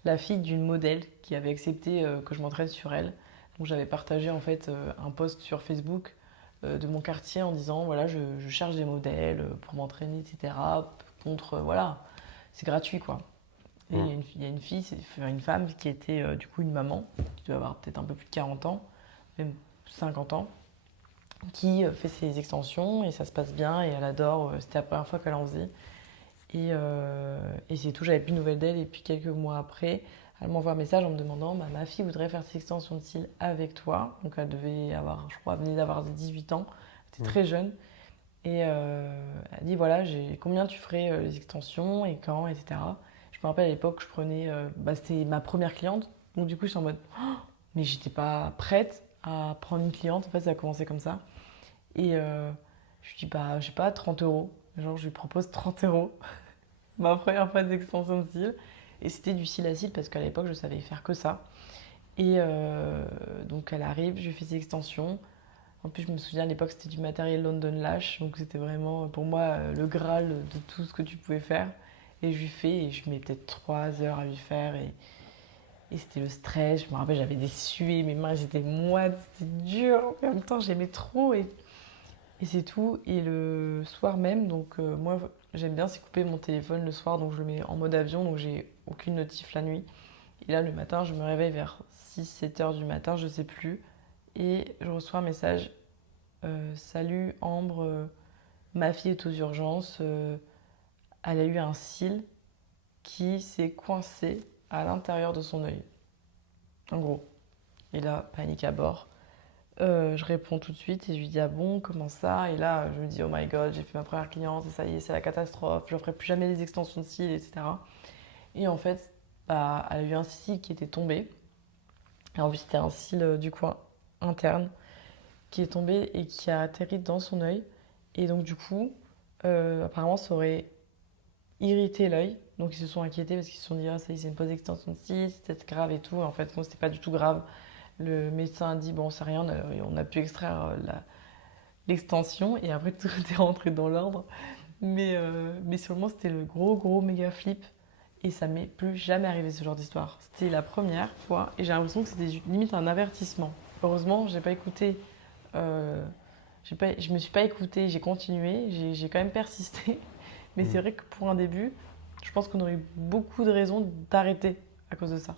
la fille d'une modèle qui avait accepté que je m'entraîne sur elle. Donc j'avais partagé en fait un post sur Facebook de mon quartier en disant voilà, je cherche des modèles pour m'entraîner, etc. Contre, voilà, c'est gratuit quoi. Et Mm. il y a une fille, enfin, une femme qui était du coup une maman, qui doit avoir peut-être un peu plus de 40 ans, même 50 ans, qui fait ses extensions et ça se passe bien et elle adore. C'était la première fois qu'elle en faisait. Et c'est tout, j'avais plus de nouvelles d'elle. Et puis quelques mois après, elle m'envoie un message en me demandant bah, ma fille voudrait faire ses extensions de cils avec toi. Donc elle devait avoir, je crois, venait d'avoir 18 ans. Elle était Mm. très jeune. Et elle dit voilà, combien tu ferais les extensions et quand, etc. Je me rappelle à l'époque, je prenais. Bah, c'était ma première cliente. Donc du coup, je suis en mode oh, mais j'étais pas prête à prendre une cliente. En fait, ça a commencé comme ça. Et je lui dis bah, je sais pas, 30 euros. Genre, je lui propose 30 euros. Ma première fois d'extension de cils. Et c'était du cil à cils parce qu'à l'époque, je savais faire que ça. Et donc, elle arrive, je lui fais ses extensions. En plus, je me souviens à l'époque, c'était du matériel London Lash. Donc, c'était vraiment pour moi le graal de tout ce que tu pouvais faire. Et je lui fais, et je mets peut-être 3 heures à lui faire. Et c'était le stress. Je me rappelle, j'avais des suées, mes mains étaient moites, c'était dur. En même temps, j'aimais trop. Et c'est tout. Et le soir même, donc moi j'aime bien c'est couper mon téléphone le soir, donc je le mets en mode avion, donc j'ai aucune notif la nuit. Et là le matin, je me réveille vers 6-7 heures du matin, je sais plus. Et je reçois un message Salut Ambre, ma fille est aux urgences, elle a eu un cil qui s'est coincé à l'intérieur de son œil. En gros. Et là, panique à bord. Je réponds tout de suite et je lui dis ah bon comment ça, et là je me dis oh my god j'ai fait ma première cliente et ça y est c'est la catastrophe, je ne ferai plus jamais les extensions de cils, etc. Et en fait bah, elle a eu un cil qui était tombé, et en plus c'était un cil du coin interne qui est tombé et qui a atterri dans son œil. Et donc du coup, apparemment ça aurait irrité l'œil. Donc ils se sont inquiétés parce qu'ils se sont dit, ah ça y est, c'est une pose extension de cils, c'est peut-être grave et tout. Et en fait, non, c'était pas du tout grave. Le médecin a dit, bon, c'est rien, on a pu extraire l'extension et après tout est rentré dans l'ordre. Mais sur le moment, c'était le gros méga flip. Et ça m'est plus jamais arrivé ce genre d'histoire. C'était la première fois et j'ai l'impression que c'était limite un avertissement. Heureusement, j'ai pas écouté. Je me suis pas écoutée, j'ai continué, j'ai quand même persisté. Mais c'est vrai que pour un début, je pense qu'on aurait eu beaucoup de raisons d'arrêter à cause de ça.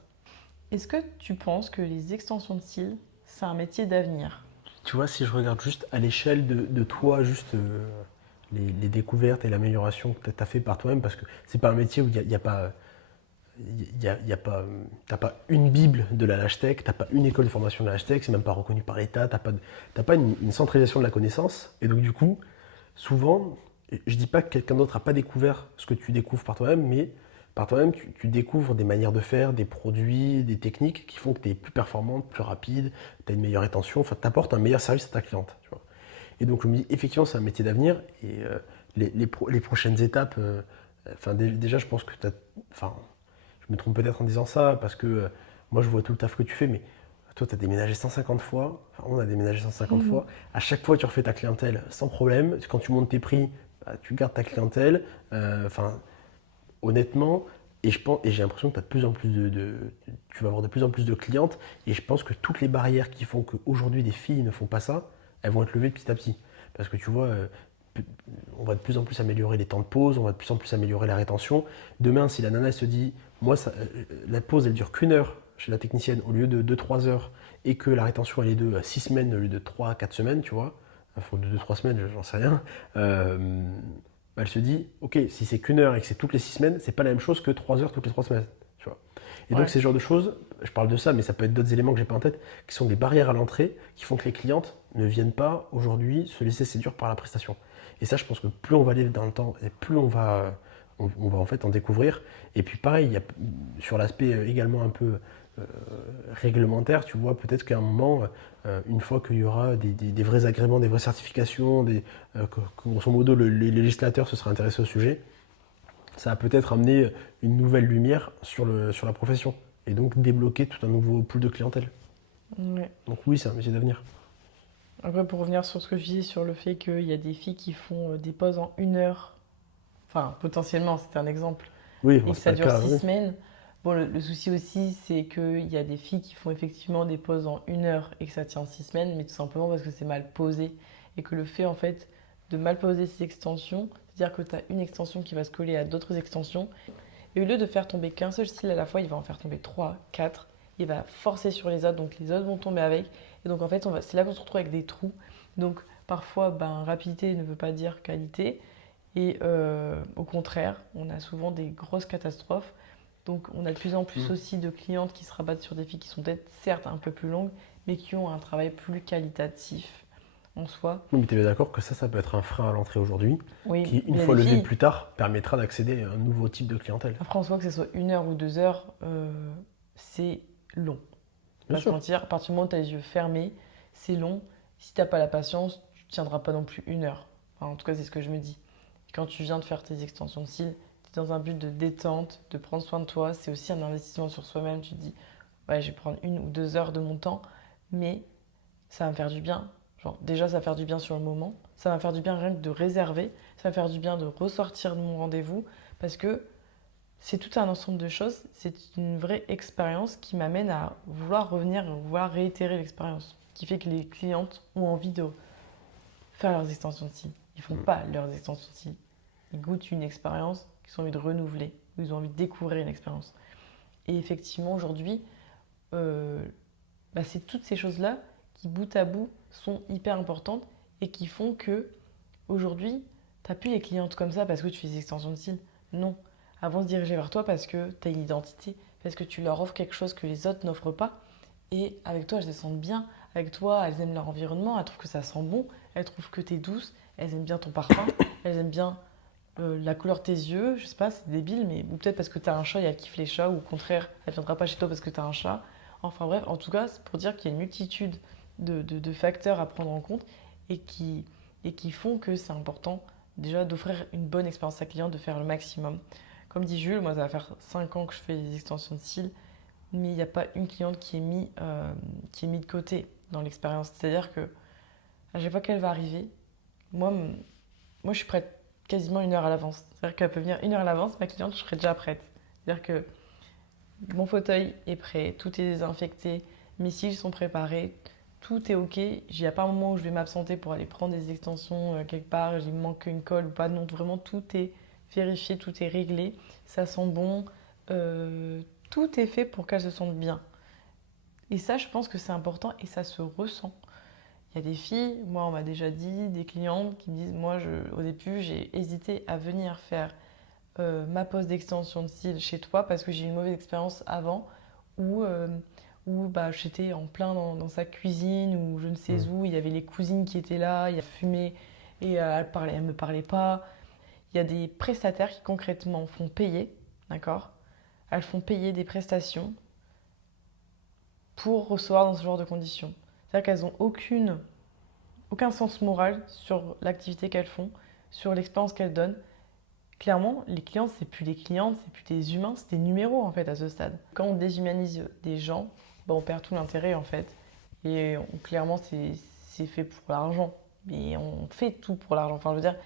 Est-ce que tu penses que les extensions de cils, c'est un métier d'avenir? Tu vois, si je regarde juste à l'échelle de toi, juste les découvertes et l'amélioration que tu as fait par toi-même, parce que c'est pas un métier où il y a pas. T'as pas une bible de la hashtag, t'as pas une école de formation de la hashtag, c'est même pas reconnu par l'État, t'as pas une centralisation de la connaissance. Et donc du coup, souvent, je dis pas que quelqu'un d'autre n'a pas découvert ce que tu découvres par toi-même, mais par toi-même, tu découvres des manières de faire, des produits, des techniques qui font que tu es plus performante, plus rapide, tu as une meilleure rétention, enfin tu apportes un meilleur service à ta cliente. Tu vois. Et donc je me dis, effectivement, c'est un métier d'avenir, et les prochaines étapes, déjà je pense que tu as... Je me trompe peut-être en disant ça, parce que moi je vois tout le taf que tu fais, mais toi tu as déménagé 150 fois, enfin, on a déménagé 150 fois, à chaque fois tu refais ta clientèle sans problème, quand tu montes tes prix, bah, tu gardes ta clientèle, honnêtement, et j'ai l'impression que tu as de plus en plus tu vas avoir de plus en plus de clientes, et je pense que toutes les barrières qui font qu'aujourd'hui des filles ne font pas ça, elles vont être levées petit à petit. Parce que tu vois, on va de plus en plus améliorer les temps de pause, on va de plus en plus améliorer la rétention. Demain, si la nana se dit, moi, la pause, elle dure qu'une heure chez la technicienne au lieu de 2-3 heures, et que la rétention, elle est de 6 semaines au lieu de 3-4 semaines, tu vois, enfin de 2-3 semaines, j'en sais rien, elle se dit, ok, si c'est qu'une heure et que c'est toutes les 6 semaines, c'est pas la même chose que 3 heures toutes les 3 semaines, tu vois. Et donc, ces genres de choses, je parle de ça, mais ça peut être d'autres éléments que j'ai pas en tête, qui sont des barrières à l'entrée, qui font que les clientes ne viennent pas aujourd'hui se laisser séduire par la prestation. Et ça, je pense que plus on va aller dans le temps et plus on va en fait en découvrir. Et puis pareil, il y a, sur l'aspect également un peu réglementaire, tu vois, peut-être qu'à un moment, une fois qu'il y aura des vrais agréments, des vraies certifications, que grosso modo les législateurs se seraient intéressés au sujet, ça va peut-être amener une nouvelle lumière sur la profession et donc débloquer tout un nouveau pool de clientèle. Ouais. Donc oui, c'est un métier d'avenir. Après, pour revenir sur ce que je disais sur le fait qu'il y a des filles qui font des pauses en 1 heure, enfin potentiellement, c'était un exemple, Oui, et bon, que c'est ça pas le dure cas. 6 semaines. Bon, le souci aussi, c'est qu'il y a des filles qui font effectivement des pauses en 1 heure et que ça tient 6 semaines, mais tout simplement parce que c'est mal posé. Et que le fait, en fait, de mal poser ces extensions, c'est-à-dire que tu as une extension qui va se coller à d'autres extensions, et au lieu de faire tomber qu'un seul cil à la fois, il va en faire tomber 3, 4, il va forcer sur les autres, donc les autres vont tomber avec. Et donc, en fait, c'est là qu'on se retrouve avec des trous. Donc, parfois, rapidité ne veut pas dire qualité. Et au contraire, on a souvent des grosses catastrophes. Donc on a de plus en plus aussi de clientes qui se rabattent sur des filles qui sont peut-être certes un peu plus longues, mais qui ont un travail plus qualitatif en soi. Oui, mais tu es d'accord que ça peut être un frein à l'entrée aujourd'hui, Oui, qui, il une y a fois des levé filles. plus tard, permettra d'accéder à un nouveau type de clientèle. Après, en soi, que ce soit 1 heure ou 2 heures, c'est long. Bien Pas se sûr. mentir, à partir du moment où tu as les yeux fermés, c'est long. Si tu n'as pas la patience, tu ne tiendras pas non plus 1 heure. Enfin, en tout cas, c'est ce que je me dis. Quand tu viens de faire tes extensions de cils, tu es dans un but de détente, de prendre soin de toi. C'est aussi un investissement sur soi-même. Tu te dis, ouais, je vais prendre 1 ou 2 heures de mon temps, mais ça va me faire du bien. Genre, déjà, ça va faire du bien sur le moment. Ça va me faire du bien rien que de réserver. Ça va me faire du bien de ressortir de mon rendez-vous parce que c'est tout un ensemble de choses. C'est une vraie expérience qui m'amène à vouloir revenir et vouloir réitérer l'expérience. Qui fait que les clientes ont envie de faire leurs extensions de cils. Ils font pas leurs extensions de cils. Ils goûtent une expérience qu'ils ont envie de renouveler, ou ils ont envie de découvrir une expérience. Et effectivement, aujourd'hui, c'est toutes ces choses-là qui, bout à bout, sont hyper importantes et qui font que, aujourd'hui, tu n'as plus les clientes comme ça parce que tu fais des extensions de cils. Non. Elles vont se diriger vers toi parce que tu as une identité, parce que tu leur offres quelque chose que les autres n'offrent pas. Et avec toi, elles se sentent bien. Avec toi, elles aiment leur environnement, elles trouvent que ça sent bon, elles trouvent que tu es douce, elles aiment bien ton parfum, elles aiment bien la couleur de tes yeux. Je sais pas, c'est débile, mais ou peut-être parce que tu as un chat et elle kiffe les chats, ou au contraire, elle viendra pas chez toi parce que tu as un chat. Enfin bref, en tout cas, c'est pour dire qu'il y a une multitude de facteurs à prendre en compte et qui font que c'est important déjà d'offrir une bonne expérience à client, de faire le maximum. Comme dit Jules, moi ça va faire 5 ans que je fais des extensions de cils, mais il n'y a pas une cliente qui est mis de côté dans l'expérience. C'est-à-dire que à chaque fois qu'elle va arriver, moi, moi je suis prête quasiment 1 heure à l'avance. C'est-à-dire qu'elle peut venir 1 heure à l'avance, ma cliente, je serai déjà prête. C'est-à-dire que mon fauteuil est prêt, tout est désinfecté, mes cils sont préparés, tout est ok. Il n'y a pas un moment où je vais m'absenter pour aller prendre des extensions quelque part, il me manque une colle ou pas. Non, vraiment tout est vérifié, tout est réglé, ça sent bon, tout est fait pour qu'elle se sente bien. Et ça, je pense que c'est important et ça se ressent. Il y a des filles, moi on m'a déjà dit, des clientes qui me disent, moi au début j'ai hésité à venir faire ma pose d'extension de cils chez toi parce que j'ai eu une mauvaise expérience avant où bah, j'étais en plein dans sa cuisine ou je ne sais où, il y avait les cousines qui étaient là, il y a fumé et elle me parlait pas. Il y a des prestataires qui concrètement font payer, d'accord? Elles font payer des prestations pour recevoir dans ce genre de conditions. C'est-à-dire qu'elles n'ont aucun sens moral sur l'activité qu'elles font, sur l'expérience qu'elles donnent. Clairement, les clientes, c'est plus des clientes, c'est plus des humains, c'est des numéros en fait à ce stade. Quand on déshumanise des gens, bah, on perd tout l'intérêt en fait. Et clairement, c'est fait pour l'argent. Mais on fait tout pour l'argent. Enfin, je veux dire,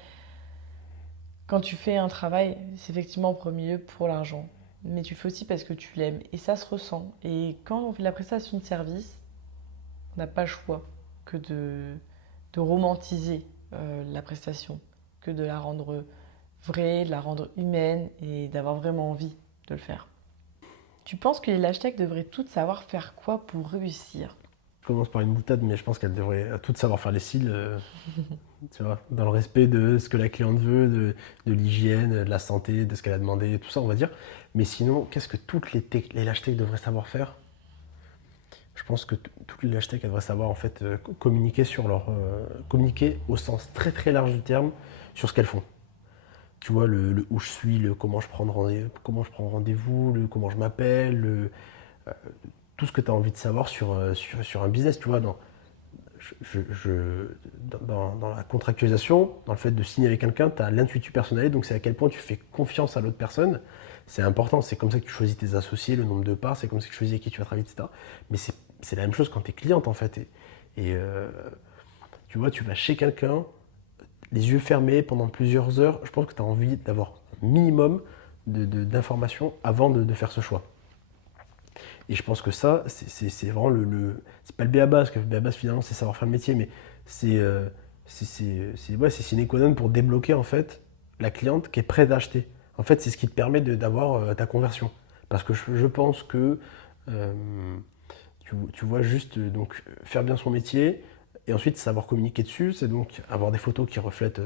quand tu fais un travail, c'est effectivement en premier lieu pour l'argent. Mais tu le fais aussi parce que tu l'aimes. Et ça se ressent. Et quand on fait de la prestation de service, on n'a pas le choix que de romantiser la prestation, que de la rendre vraie, de la rendre humaine et d'avoir vraiment envie de le faire. Tu penses que les lashtags devraient toutes savoir faire quoi pour réussir? Je commence par une boutade, mais je pense qu'elles devraient toutes savoir faire les cils, tu vois, dans le respect de ce que la cliente veut, de l'hygiène, de la santé, de ce qu'elle a demandé, tout ça, on va dire. Mais sinon, qu'est-ce que toutes les lashtags devraient savoir faire? Je pense que toutes les lashtags devraient savoir en fait communiquer communiquer au sens très très large du terme sur ce qu'elles font. Tu vois, le où je suis, le comment je prends rendez-vous, le comment je m'appelle, tout ce que tu as envie de savoir sur un business, tu vois, dans la contractualisation, dans le fait de signer avec quelqu'un, tu as l'intuitu personnel, donc c'est à quel point tu fais confiance à l'autre personne. C'est important, c'est comme ça que tu choisis tes associés, le nombre de parts, c'est comme ça que tu choisis avec qui tu vas travailler, etc. Mais c'est la même chose quand tu es cliente en fait. Tu vois, tu vas chez quelqu'un, les yeux fermés pendant plusieurs heures, je pense que tu as envie d'avoir un minimum d'informations avant de faire ce choix. Et je pense que ça, c'est vraiment c'est pas le b.a.-ba, parce que le b.a.-ba finalement c'est savoir faire le métier, mais c'est sine qua non pour débloquer en fait la cliente qui est prête à acheter. En fait, c'est ce qui te permet d'avoir ta conversion. Parce que je pense que euh, tu vois juste donc faire bien son métier et ensuite savoir communiquer dessus, c'est donc avoir des photos qui reflètent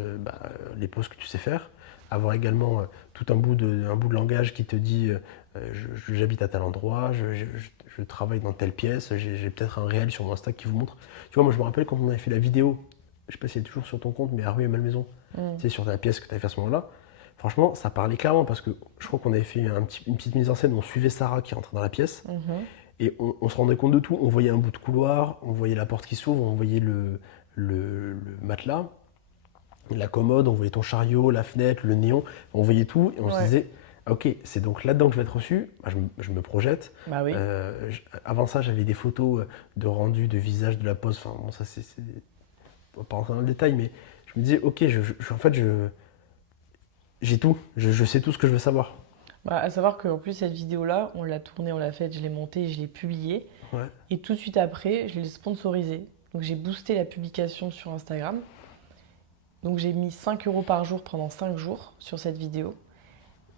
les poses que tu sais faire, avoir également tout un bout de langage qui te dit j'habite à tel endroit, je travaille dans telle pièce, j'ai peut-être un réel sur mon Insta qui vous montre. Tu vois, moi je me rappelle quand on avait fait la vidéo, je sais pas si elle est toujours sur ton compte, mais à Rue et Malmaison, tu sais, sur ta pièce que tu avais fait à ce moment-là, franchement, ça parlait clairement parce que je crois qu'on avait fait une petite mise en scène où on suivait Sarah qui rentrait dans la pièce et on se rendait compte de tout. On voyait un bout de couloir, on voyait la porte qui s'ouvre, on voyait le matelas, la commode, on voyait ton chariot, la fenêtre, le néon, on voyait tout et on se disait ok, c'est donc là-dedans que je vais être reçu. Bah, je me projette. Bah oui. Avant ça, j'avais des photos de rendu, de visage, de la pose. Enfin, bon, ça, on va pas rentrer dans le détail, mais je me disais, ok, en fait, j'ai tout. Je sais tout ce que je veux savoir. Bah, à savoir qu'en plus, cette vidéo-là, on l'a tournée, on l'a faite, je l'ai montée, je l'ai publiée. Ouais. Et tout de suite après, je l'ai sponsorisée. Donc j'ai boosté la publication sur Instagram. Donc j'ai mis 5 € par jour pendant 5 jours sur cette vidéo.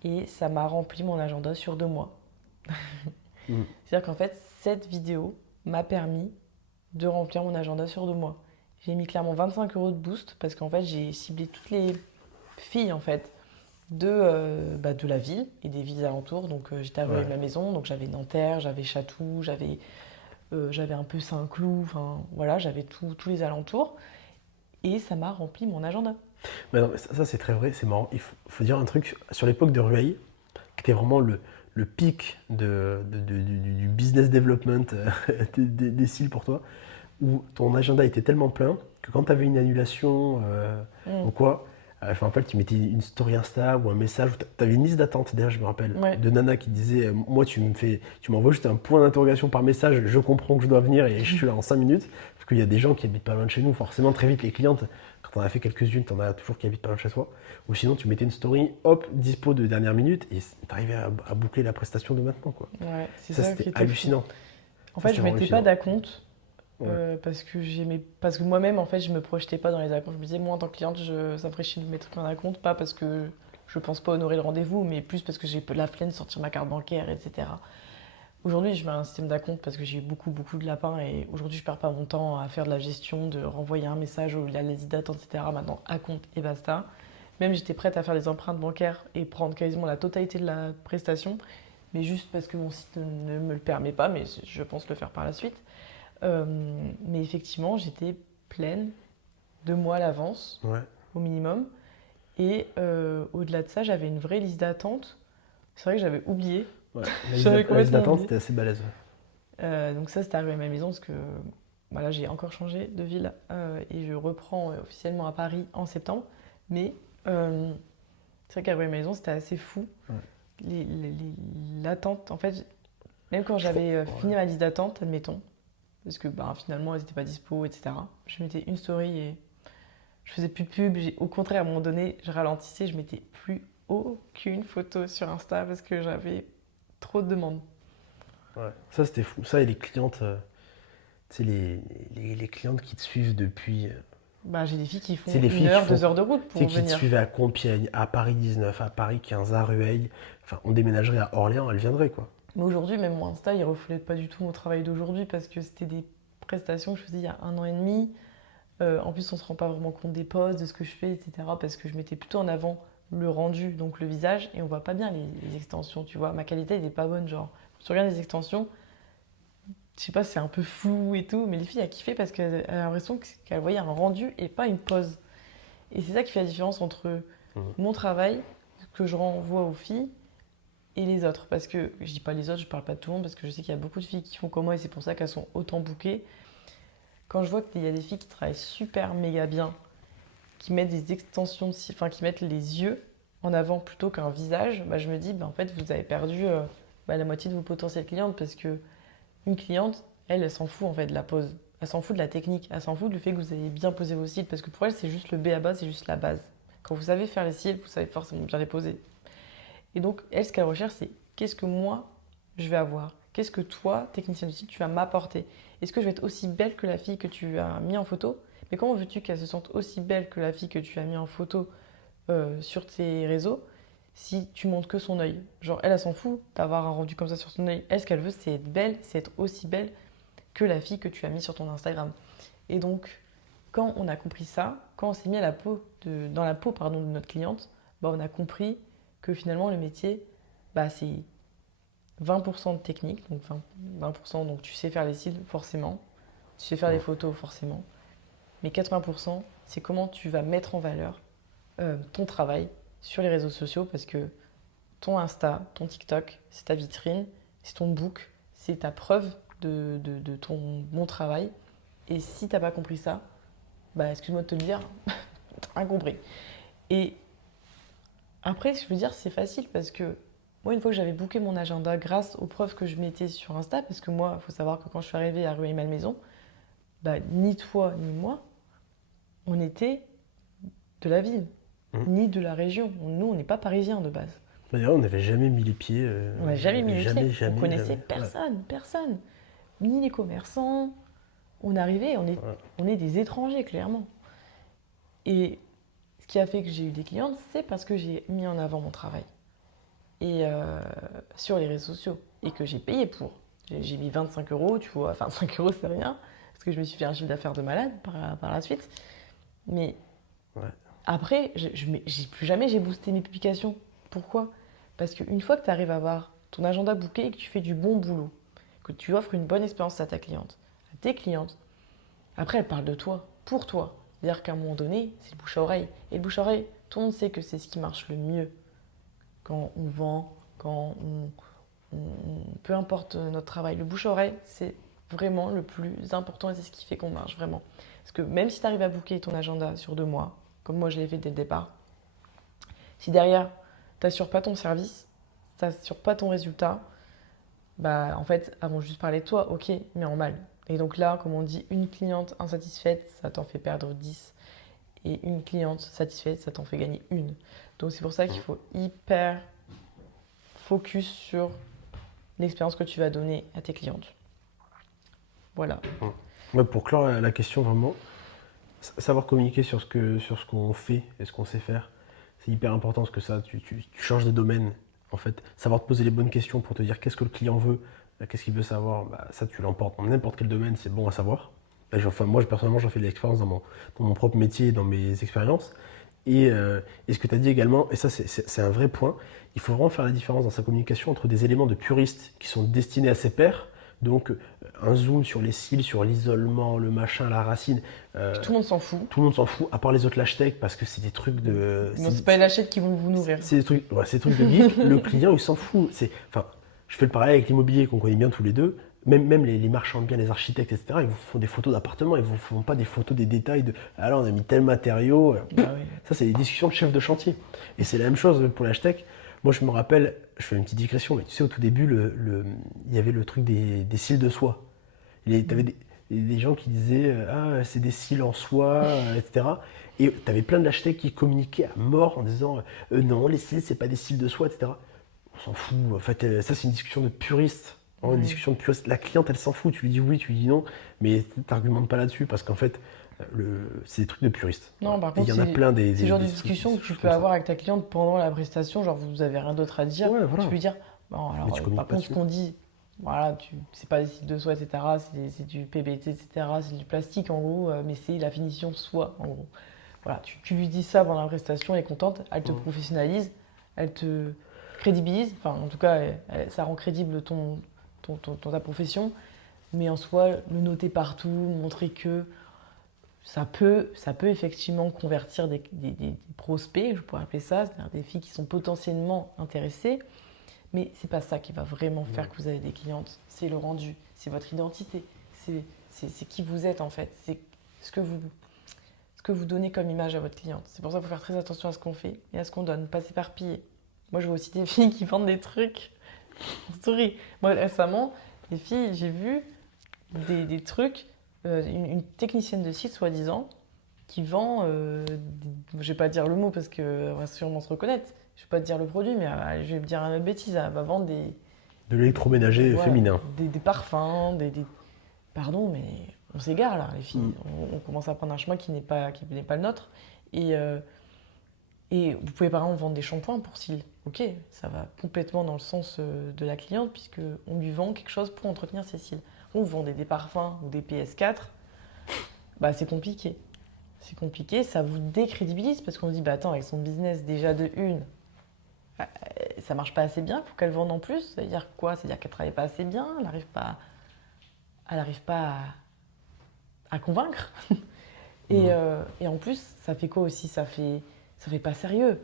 Et ça m'a rempli mon agenda sur 2 mois. C'est-à-dire qu'en fait, cette vidéo m'a permis de remplir mon agenda sur 2 mois. J'ai mis clairement 25 € de boost parce qu'en fait, j'ai ciblé toutes les filles en fait de la ville et des villes alentours. Donc j'étais à ma maison, donc j'avais Nanterre, j'avais Chatou, j'avais un peu Saint-Cloud, enfin voilà, j'avais tous les alentours. Et ça m'a rempli mon agenda. Mais non, ça c'est très vrai, c'est marrant. Il faut dire un truc, sur l'époque de Rueil, qui était vraiment le pic du business development des cils pour toi, où ton agenda était tellement plein que quand tu avais une annulation ou quoi, je me rappelle, tu mettais une story Insta ou un message, tu avais une liste d'attente, d'ailleurs, je me rappelle, Ouais. de Nana qui disait moi, tu m'envoies juste un point d'interrogation par message, je comprends que je dois venir et je suis là en 5 minutes. Parce qu'il y a des gens qui habitent pas loin de chez nous, forcément, très vite, les clientes, quand on a fait quelques-unes, tu en as toujours qui habitent pas loin de chez toi. Ou sinon, tu mettais une story, hop, dispo de dernière minute et tu arrivais à boucler la prestation de maintenant, quoi. Ouais, c'est Ça, ça qui c'était était hallucinant. fou. En Ça, fait, je c'était vraiment mettais pas hallucinant. d'acompte Ouais. parce que moi-même, en fait, je me projetais pas dans les acomptes. Je me disais, moi, en tant que cliente, ça me ferait chier de mettre un acompte, pas parce que je pense pas honorer le rendez-vous, mais plus parce que j'ai la flemme de sortir ma carte bancaire, etc. Aujourd'hui, je mets un système d'acompte parce que j'ai eu beaucoup, beaucoup de lapins et aujourd'hui, je perds pas mon temps à faire de la gestion, de renvoyer un message où il y a les listes d'attente, etc. Maintenant, acompte et basta. Même j'étais prête à faire des empreintes bancaires et prendre quasiment la totalité de la prestation, mais juste parce que mon site ne me le permet pas, mais je pense le faire par la suite. Mais effectivement, j'étais pleine 2 mois à l'avance, Ouais. au minimum. Et au-delà de ça, j'avais une vraie liste d'attente. C'est vrai que j'avais oublié. Ouais. J'avais La liste complètement d'attente, oublié. c'était assez balèze. Donc ça, c'était arrivé à ma maison parce que voilà, j'ai encore changé de ville et je reprends officiellement à Paris en septembre. Mais c'est vrai qu'arrivé à ma maison, c'était assez fou. Ouais. L'attente, en fait, même quand j'avais fini ma liste d'attente, admettons, parce que finalement, elles n'étaient pas dispo, etc. Je mettais une story et je faisais plus de pub. Au contraire, à un moment donné, je ralentissais, je mettais plus aucune photo sur Insta parce que j'avais trop de demandes. Ouais. Ça, c'était fou. Ça et les clientes, tu sais, les clientes qui te suivent depuis. J'ai des filles qui C'est font les une filles qui heure, font, 2 heures de route tu sais, pour qui te venir. suivaient à Compiègne, à Paris 19, à Paris 15, à Rueil. Enfin, on déménagerait à Orléans, elles viendraient, quoi. Mais aujourd'hui, même mon Insta, il reflète pas du tout mon travail d'aujourd'hui parce que c'était des prestations que je faisais il y a 1 an et demi. En plus, on se rend pas vraiment compte des poses, de ce que je fais, etc. Parce que je mettais plutôt en avant le rendu, donc le visage, et on voit pas bien les extensions, tu vois. Ma qualité, elle est pas bonne, genre. Tu regardes les extensions, je sais pas, c'est un peu flou et tout, mais les filles, elles kiffaient parce qu'elles avaient l'impression qu'elles voyaient un rendu et pas une pose. Et c'est ça qui fait la différence entre mon travail, que je renvoie aux filles, et les autres. Parce que, je dis pas les autres, je parle pas de tout le monde, parce que je sais qu'il y a beaucoup de filles qui font comme moi, et c'est pour ça qu'elles sont autant bookées. Quand je vois qu'il y a des filles qui travaillent super méga bien, qui mettent des extensions, qui mettent les yeux en avant plutôt qu'un visage, je me dis, en fait, vous avez perdu la moitié de vos potentielles clientes, parce que une cliente, elle s'en fout en fait de la pose. Elle s'en fout de la technique. Elle s'en fout du fait que vous avez bien posé vos cils. Parce que pour elle, c'est juste le B à bas, c'est juste la base. Quand vous savez faire les cils, vous savez forcément bien les poser. Et donc, elle, ce qu'elle recherche, c'est qu'est-ce que moi, je vais avoir? Qu'est-ce que toi, technicien de cils, tu vas m'apporter? Est-ce que je vais être aussi belle que la fille que tu as mis en photo? Mais comment veux-tu qu'elle se sente aussi belle que la fille que tu as mis en photo sur tes réseaux si tu montres que son œil? Genre, elle s'en fout d'avoir un rendu comme ça sur son œil. Elle, ce qu'elle veut, c'est être belle, c'est être aussi belle que la fille que tu as mis sur ton Instagram. Et donc, quand on a compris ça, quand on s'est mis dans la peau de notre cliente, on a compris que finalement le métier, c'est 20% de technique, donc 20%, donc tu sais faire les cils forcément, tu sais faire les photos forcément, mais 80% c'est comment tu vas mettre en valeur ton travail sur les réseaux sociaux parce que ton Insta, ton TikTok, c'est ta vitrine, c'est ton book, c'est ta preuve de ton bon travail. Et si t'as pas compris ça, excuse-moi de te le dire, t'as rien compris. Et après, je veux dire, c'est facile parce que moi, une fois que j'avais booké mon agenda grâce aux preuves que je mettais sur Insta, parce que moi, il faut savoir que quand je suis arrivée à Rueil-Malmaison, ni toi ni moi, on était de la ville, ni de la région. Nous, on n'est pas parisiens de base. D'ailleurs, on n'avait jamais mis les pieds. On n'a jamais mis les pieds. Jamais, On connaissait jamais. personne. Ni les commerçants. On arrivait, on est des étrangers, clairement. Et ce qui a fait que j'ai eu des clientes, c'est parce que j'ai mis en avant mon travail. Et sur les réseaux sociaux. Et que j'ai payé pour. J'ai mis 25 euros, tu vois. Enfin, 5 euros, c'est rien. Parce que je me suis fait un chiffre d'affaires de malade par la suite. Mais après, plus jamais j'ai boosté mes publications. Pourquoi? Parce qu'une fois que tu arrives à avoir ton agenda booké et que tu fais du bon boulot, que tu offres une bonne expérience à ta cliente, à tes clientes, après elles parlent de toi, pour toi. C'est-à-dire qu'à un moment donné, c'est le bouche à oreille. Et le bouche à oreille, tout le monde sait que c'est ce qui marche le mieux quand on vend, peu importe notre travail. Le bouche à oreille, c'est vraiment le plus important et c'est ce qui fait qu'on marche vraiment. Parce que même si tu arrives à booker ton agenda sur 2 mois, comme moi je l'ai fait dès le départ, si derrière tu n'assures pas ton service, tu n'assures pas ton résultat, bah en fait, avant juste parler de toi, ok, mais en mal. Et donc là, comme on dit, une cliente insatisfaite, ça t'en fait perdre 10. Et une cliente satisfaite, ça t'en fait gagner une. Donc c'est pour ça qu'il faut hyper focus sur l'expérience que tu vas donner à tes clientes. Voilà. Ouais, pour clore la question vraiment, savoir communiquer sur ce qu'on fait et ce qu'on sait faire, c'est hyper important parce que ça, tu changes de domaine en fait. Savoir te poser les bonnes questions pour te dire qu'est-ce que le client veut, qu'est-ce qu'il veut savoir, bah, ça tu l'emportes dans n'importe quel domaine, c'est bon à savoir. Moi personnellement j'en fais de l'expérience dans mon propre métier, dans mes expériences. Et ce que tu as dit également, et ça c'est un vrai point, il faut vraiment faire la différence dans sa communication entre des éléments de puristes qui sont destinés à ses pairs, donc un zoom sur les cils, sur l'isolement, le machin, la racine. Tout le monde s'en fout. Tout le monde s'en fout, à part les autres lashtags, parce que c'est des trucs de. Non, c'est pas les lâchettes qui vont vous nourrir. C'est des trucs de geek. Le client, il s'en fout. Enfin, je fais le parallèle avec l'immobilier qu'on connaît bien tous les deux. Même les marchands de biens, les architectes, etc., ils vous font des photos d'appartements, ils ne vous font pas des photos des détails de ah là, on a mis tel matériau. Bah oui. Ça, c'est des discussions de chef de chantier. Et c'est la même chose pour l'hashtag. Moi, je me rappelle, je fais une petite digression, mais tu sais, au tout début, il y avait le truc des cils de soie. Tu avais des gens qui disaient ah, c'est des cils en soie, etc. Et tu avais plein de hashtags qui communiquaient à mort en disant non, les cils, c'est pas des cils de soie, etc. On s'en fout. En fait, ça, c'est une discussion de puriste. Une discussion de puriste. La cliente, elle s'en fout. Tu lui dis oui, tu lui dis non, mais tu n'argumentes pas là-dessus parce qu'en fait, c'est des trucs de puristes. Non, par contre, il y en a plein c'est le genre de discussion que tu peux avoir avec ta cliente pendant la prestation. Genre, vous avez rien d'autre à dire. Ouais, voilà. Tu peux lui dire bon, alors, par contre, ce qu'on dit, voilà, c'est pas des cils de soie, etc. C'est du PBT, etc. C'est du plastique en gros, mais c'est la finition soie en gros. Voilà, tu lui dis ça pendant la prestation, elle est contente, elle te professionnalise, elle te crédibilise. Enfin, en tout cas, ça rend crédible ta profession. Mais en soi, le noter partout, montrer que ça peut effectivement convertir des prospects, je pourrais appeler ça, c'est-à-dire des filles qui sont potentiellement intéressées. Mais c'est pas ça qui va vraiment faire que vous avez des clientes. C'est le rendu, c'est votre identité, c'est qui vous êtes en fait, c'est ce que vous donnez comme image à votre cliente. C'est pour ça qu'il faut faire très attention à ce qu'on fait et à ce qu'on donne, pas s'éparpiller. Moi, je vois aussi des filles qui vendent des trucs. Story. Moi, récemment, les filles, j'ai vu des trucs, une technicienne de site, soi-disant, qui vend, je vais pas dire le mot parce qu'on va sûrement se reconnaître, je vais pas te dire le produit, mais je vais me dire une bêtise, elle va vendre de l'électroménager féminin. Des parfums, Pardon, mais on s'égare là, les filles. On commence à prendre un chemin qui n'est pas le nôtre. Et vous pouvez par exemple vendre des shampoings pour cils. Ok, ça va complètement dans le sens de la cliente puisqu'on lui vend quelque chose pour entretenir ses cils. Vous vendez des parfums ou des PS4, bah c'est compliqué. C'est compliqué, ça vous décrédibilise parce qu'on se dit, bah attends, avec son business déjà de une, ça marche pas assez bien, il faut qu'elle vende en plus. Ça veut dire quoi? Ça veut dire qu'elle travaille pas assez bien, elle n'arrive pas à convaincre. Et en plus, ça fait quoi aussi? Ça fait pas sérieux.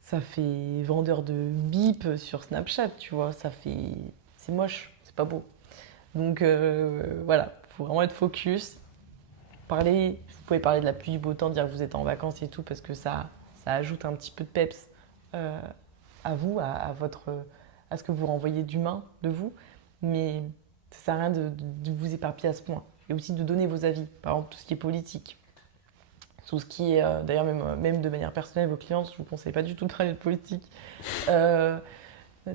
Ça fait vendeur de bip sur Snapchat, tu vois. C'est moche, c'est pas beau. Donc voilà, il faut vraiment être focus. Vous pouvez parler de la pluie, du beau temps, dire que vous êtes en vacances et tout, parce que ça ajoute un petit peu de peps à vous, à ce que vous renvoyez d'humain de vous. Mais ça sert à rien de vous éparpiller à ce point. Et aussi de donner vos avis. Par exemple, tout ce qui est politique. Tout ce qui est, d'ailleurs même de manière personnelle, vos clients, je ne vous conseille pas du tout de parler de politique. Tout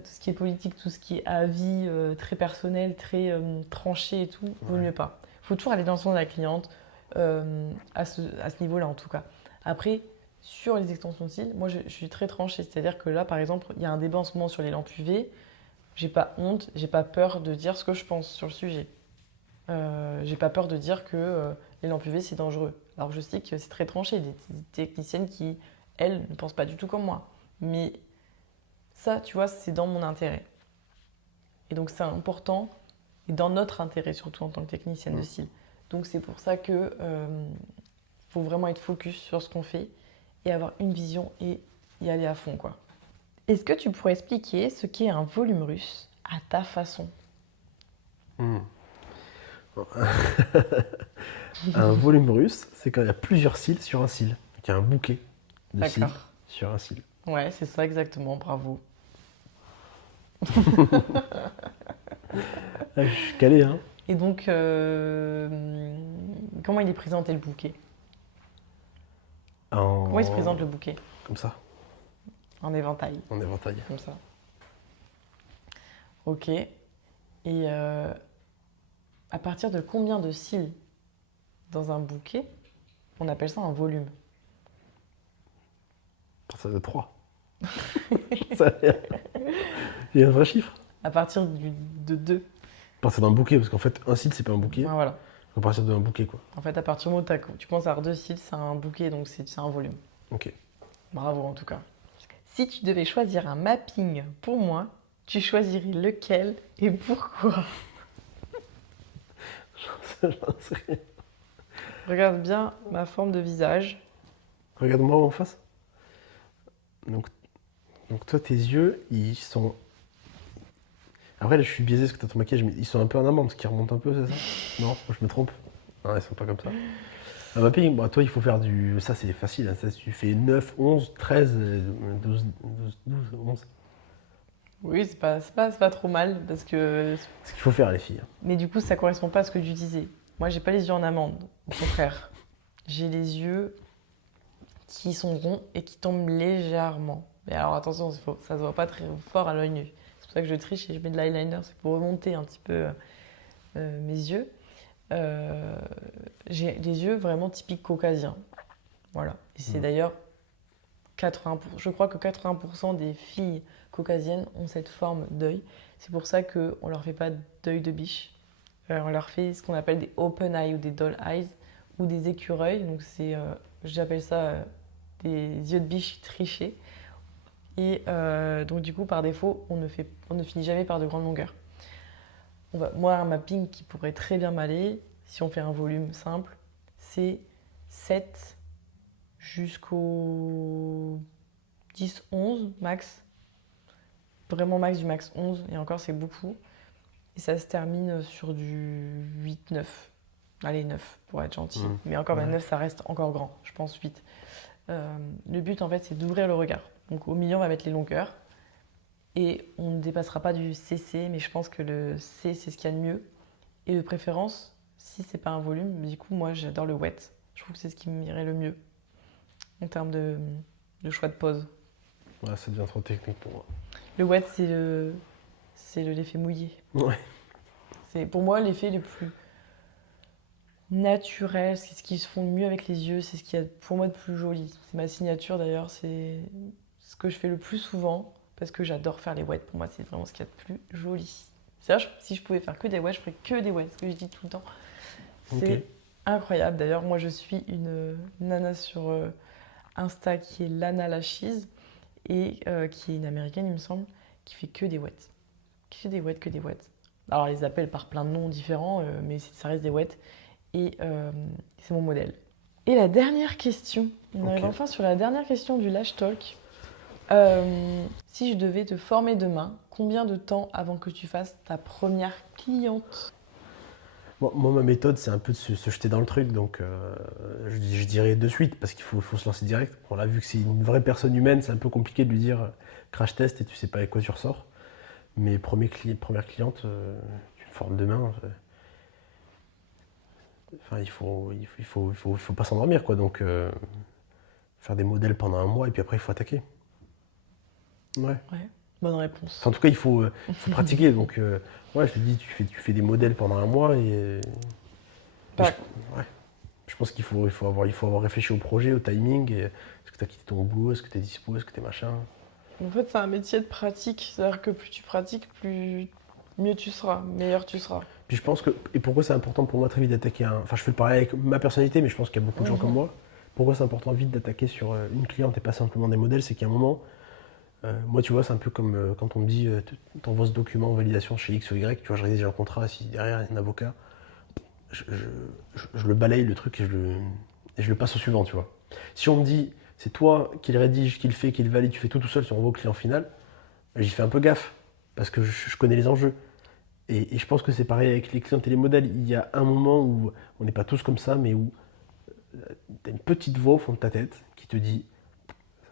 ce qui est politique, tout ce qui est avis très personnel, très tranché et tout, vaut mieux pas. Il faut toujours aller dans le sens de la cliente, à ce niveau-là en tout cas. Après, sur les extensions de cils, moi je suis très tranchée. C'est-à-dire que là, par exemple, il y a un débat en ce moment sur les lampes UV. J'ai pas honte, j'ai pas peur de dire ce que je pense sur le sujet. J'ai pas peur de dire que les lampes UV c'est dangereux. Alors je sais que c'est très tranché, des techniciennes qui, elles, ne pensent pas du tout comme moi. Mais ça, tu vois, c'est dans mon intérêt. Et donc c'est important, et dans notre intérêt surtout en tant que technicienne de cils. Donc c'est pour ça que faut vraiment être focus sur ce qu'on fait et avoir une vision et y aller à fond, quoi. Est-ce que tu pourrais expliquer ce qu'est un volume russe à ta façon? Un volume russe, c'est quand il y a plusieurs cils sur un cil. Donc il y a un bouquet de cils D'accord. sur un cil. Ouais, c'est ça exactement, bravo. Ah, je suis calé, hein. Et donc, comment il est présenté le bouquet? Comment il se présente le bouquet? Comme ça, En éventail, en éventail. comme ça. Ok. Et à partir de combien de cils dans un bouquet, on appelle ça un volume? Ça de 3. Il y a un vrai chiffre. À partir de 2. À partir d'un bouquet, parce qu'en fait, un cil, c'est pas un bouquet. Ah, voilà. À partir d'un bouquet, quoi. En fait, à partir du moment où tu commences à avoir 2 cils, c'est un bouquet, donc c'est un volume. Ok. Bravo en tout cas. Si tu devais choisir un mapping pour moi, tu choisirais lequel et pourquoi? J'en sais rien. Regarde bien ma forme de visage. Regarde-moi en face. Donc toi, tes yeux, ils sont. Après, là, je suis biaisé parce que t'as ton maquillage, mais ils sont un peu en amande, ce qui remonte un peu, c'est ça? Non, je me trompe. Ah, ils sont pas comme ça. Un mapping, bah, toi, il faut faire du. Ça, c'est facile. Hein. Ça, tu fais 9, 11, 13, 12, 12, 11. Oui, c'est pas trop mal parce que. C'est ce qu'il faut faire, les filles. Mais du coup, ça correspond pas à ce que tu disais. Moi, j'ai pas les yeux en amande. Au contraire. J'ai les yeux qui sont ronds et qui tombent légèrement. Mais alors attention, ça se voit pas très fort à l'œil nu. C'est pour ça que je triche et je mets de l'eyeliner. C'est pour remonter un petit peu mes yeux. J'ai des yeux vraiment typiques caucasiens. Voilà. Et c'est d'ailleurs 80%, je crois que 80% des filles caucasiennes ont cette forme d'œil. C'est pour ça qu'on ne leur fait pas d'œil de biche. On leur fait ce qu'on appelle des open eyes ou des doll eyes ou des écureuils. Donc j'appelle ça des yeux de biche trichés. Et donc du coup, par défaut, on ne finit jamais par de grandes longueurs. Moi, un mapping qui pourrait très bien m'aller, si on fait un volume simple, c'est 7 jusqu'au 10, 11 max. Vraiment max du max 11, et encore c'est beaucoup. Et ça se termine sur du 8, 9. Allez, 9 pour être gentil. Mais encore, même 9, ça reste encore grand, je pense 8. Le but en fait, c'est d'ouvrir le regard. Donc au milieu, on va mettre les longueurs. Et on ne dépassera pas du CC, mais je pense que le C, c'est ce qu'il y a de mieux. Et de préférence, si c'est pas un volume, du coup, moi, j'adore le wet. Je trouve que c'est ce qui m'irait le mieux en termes de choix de pose. Ouais, ça devient trop technique pour moi. Le wet, c'est l'effet mouillé. Ouais. C'est pour moi l'effet le plus naturel, c'est ce qui se fond le mieux avec les yeux, c'est ce qui y a pour moi de plus joli. C'est ma signature d'ailleurs, c'est ce que je fais le plus souvent. Parce que j'adore faire les wets. Pour moi, c'est vraiment ce qu'il y a de plus joli. C'est-à-dire, si je pouvais faire que des wets, je ferais que des wets. Ce que je dis tout le temps. C'est incroyable. D'ailleurs, moi, je suis une nana sur Insta qui est Lana Lashiz et qui est une américaine, il me semble, qui fait que des wets. Qui fait des wets, que des wets. Alors, elle les appelle par plein de noms différents, mais ça reste des wets. Et c'est mon modèle. Et la dernière question. On arrive enfin sur la dernière question du Lash Talk. Si je devais te former demain, combien de temps avant que tu fasses ta première cliente? Moi, ma méthode, c'est un peu de se jeter dans le truc, donc je dirais de suite, parce qu'il faut se lancer direct. On l'a vu que c'est une vraie personne humaine, c'est un peu compliqué de lui dire crash test et tu sais pas avec quoi tu ressors. Mais première cliente, tu me formes demain. Enfin, il faut pas s'endormir, quoi. Donc, faire des modèles pendant un mois et puis après, il faut attaquer. Ouais. Bonne réponse. Enfin, en tout cas, il faut pratiquer. Donc, ouais, je te dis, tu fais des modèles pendant un mois et. Je pense qu'il faut avoir réfléchi au projet, au timing. Est-ce que tu as quitté ton boulot? Est-ce que tu es dispo? Est-ce que tu es machin? En fait, c'est un métier de pratique. C'est-à-dire que plus tu pratiques, plus mieux tu seras, meilleur tu seras. Puis je pense que. Et pourquoi c'est important pour moi très vite d'attaquer un. Enfin, je fais le pareil avec ma personnalité, mais je pense qu'il y a beaucoup de gens comme moi. Pourquoi c'est important vite d'attaquer sur une cliente et pas simplement des modèles? C'est qu'à un moment. Moi, tu vois, c'est un peu comme quand on me dit t'envoies ce document en validation chez X ou Y, tu vois, je rédige un contrat, si derrière il y a un avocat, je le balaye le truc et je le passe au suivant, tu vois. Si on me dit c'est toi qui le rédige, qui le fait, qui le valide, tu fais tout seul, tu envoies au client final, j'y fais un peu gaffe parce que je connais les enjeux. Et je pense que c'est pareil avec les clients et les modèles. Il y a un moment où on n'est pas tous comme ça, mais où tu as une petite voix au fond de ta tête qui te dit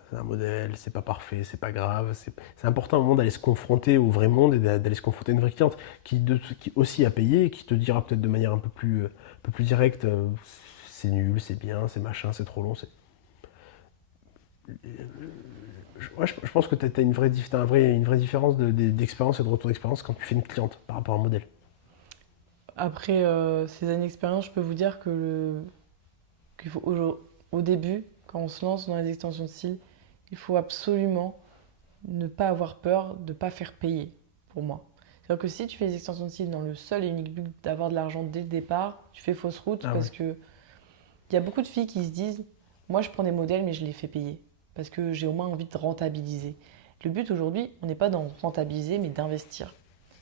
c'est un modèle, c'est pas parfait, c'est pas grave. C'est important au moment d'aller se confronter au vrai monde et d'aller se confronter à une vraie cliente qui aussi a payé et qui te dira peut-être de manière un peu plus directe c'est nul, c'est bien, c'est machin, c'est trop long. Je pense que tu as une vraie différence d'expérience et de retour d'expérience quand tu fais une cliente par rapport à un modèle. Après ces années d'expérience, je peux vous dire qu'il faut au début, quand on se lance dans les extensions de cils, il faut absolument ne pas avoir peur de ne pas faire payer, pour moi. C'est-à-dire que si tu fais des extensions de cils dans le seul et unique but d'avoir de l'argent dès le départ, tu fais fausse route Ah ouais. parce que il y a beaucoup de filles qui se disent, moi je prends des modèles mais je les fais payer parce que j'ai au moins envie de rentabiliser. Le but aujourd'hui, on n'est pas d'en rentabiliser mais d'investir.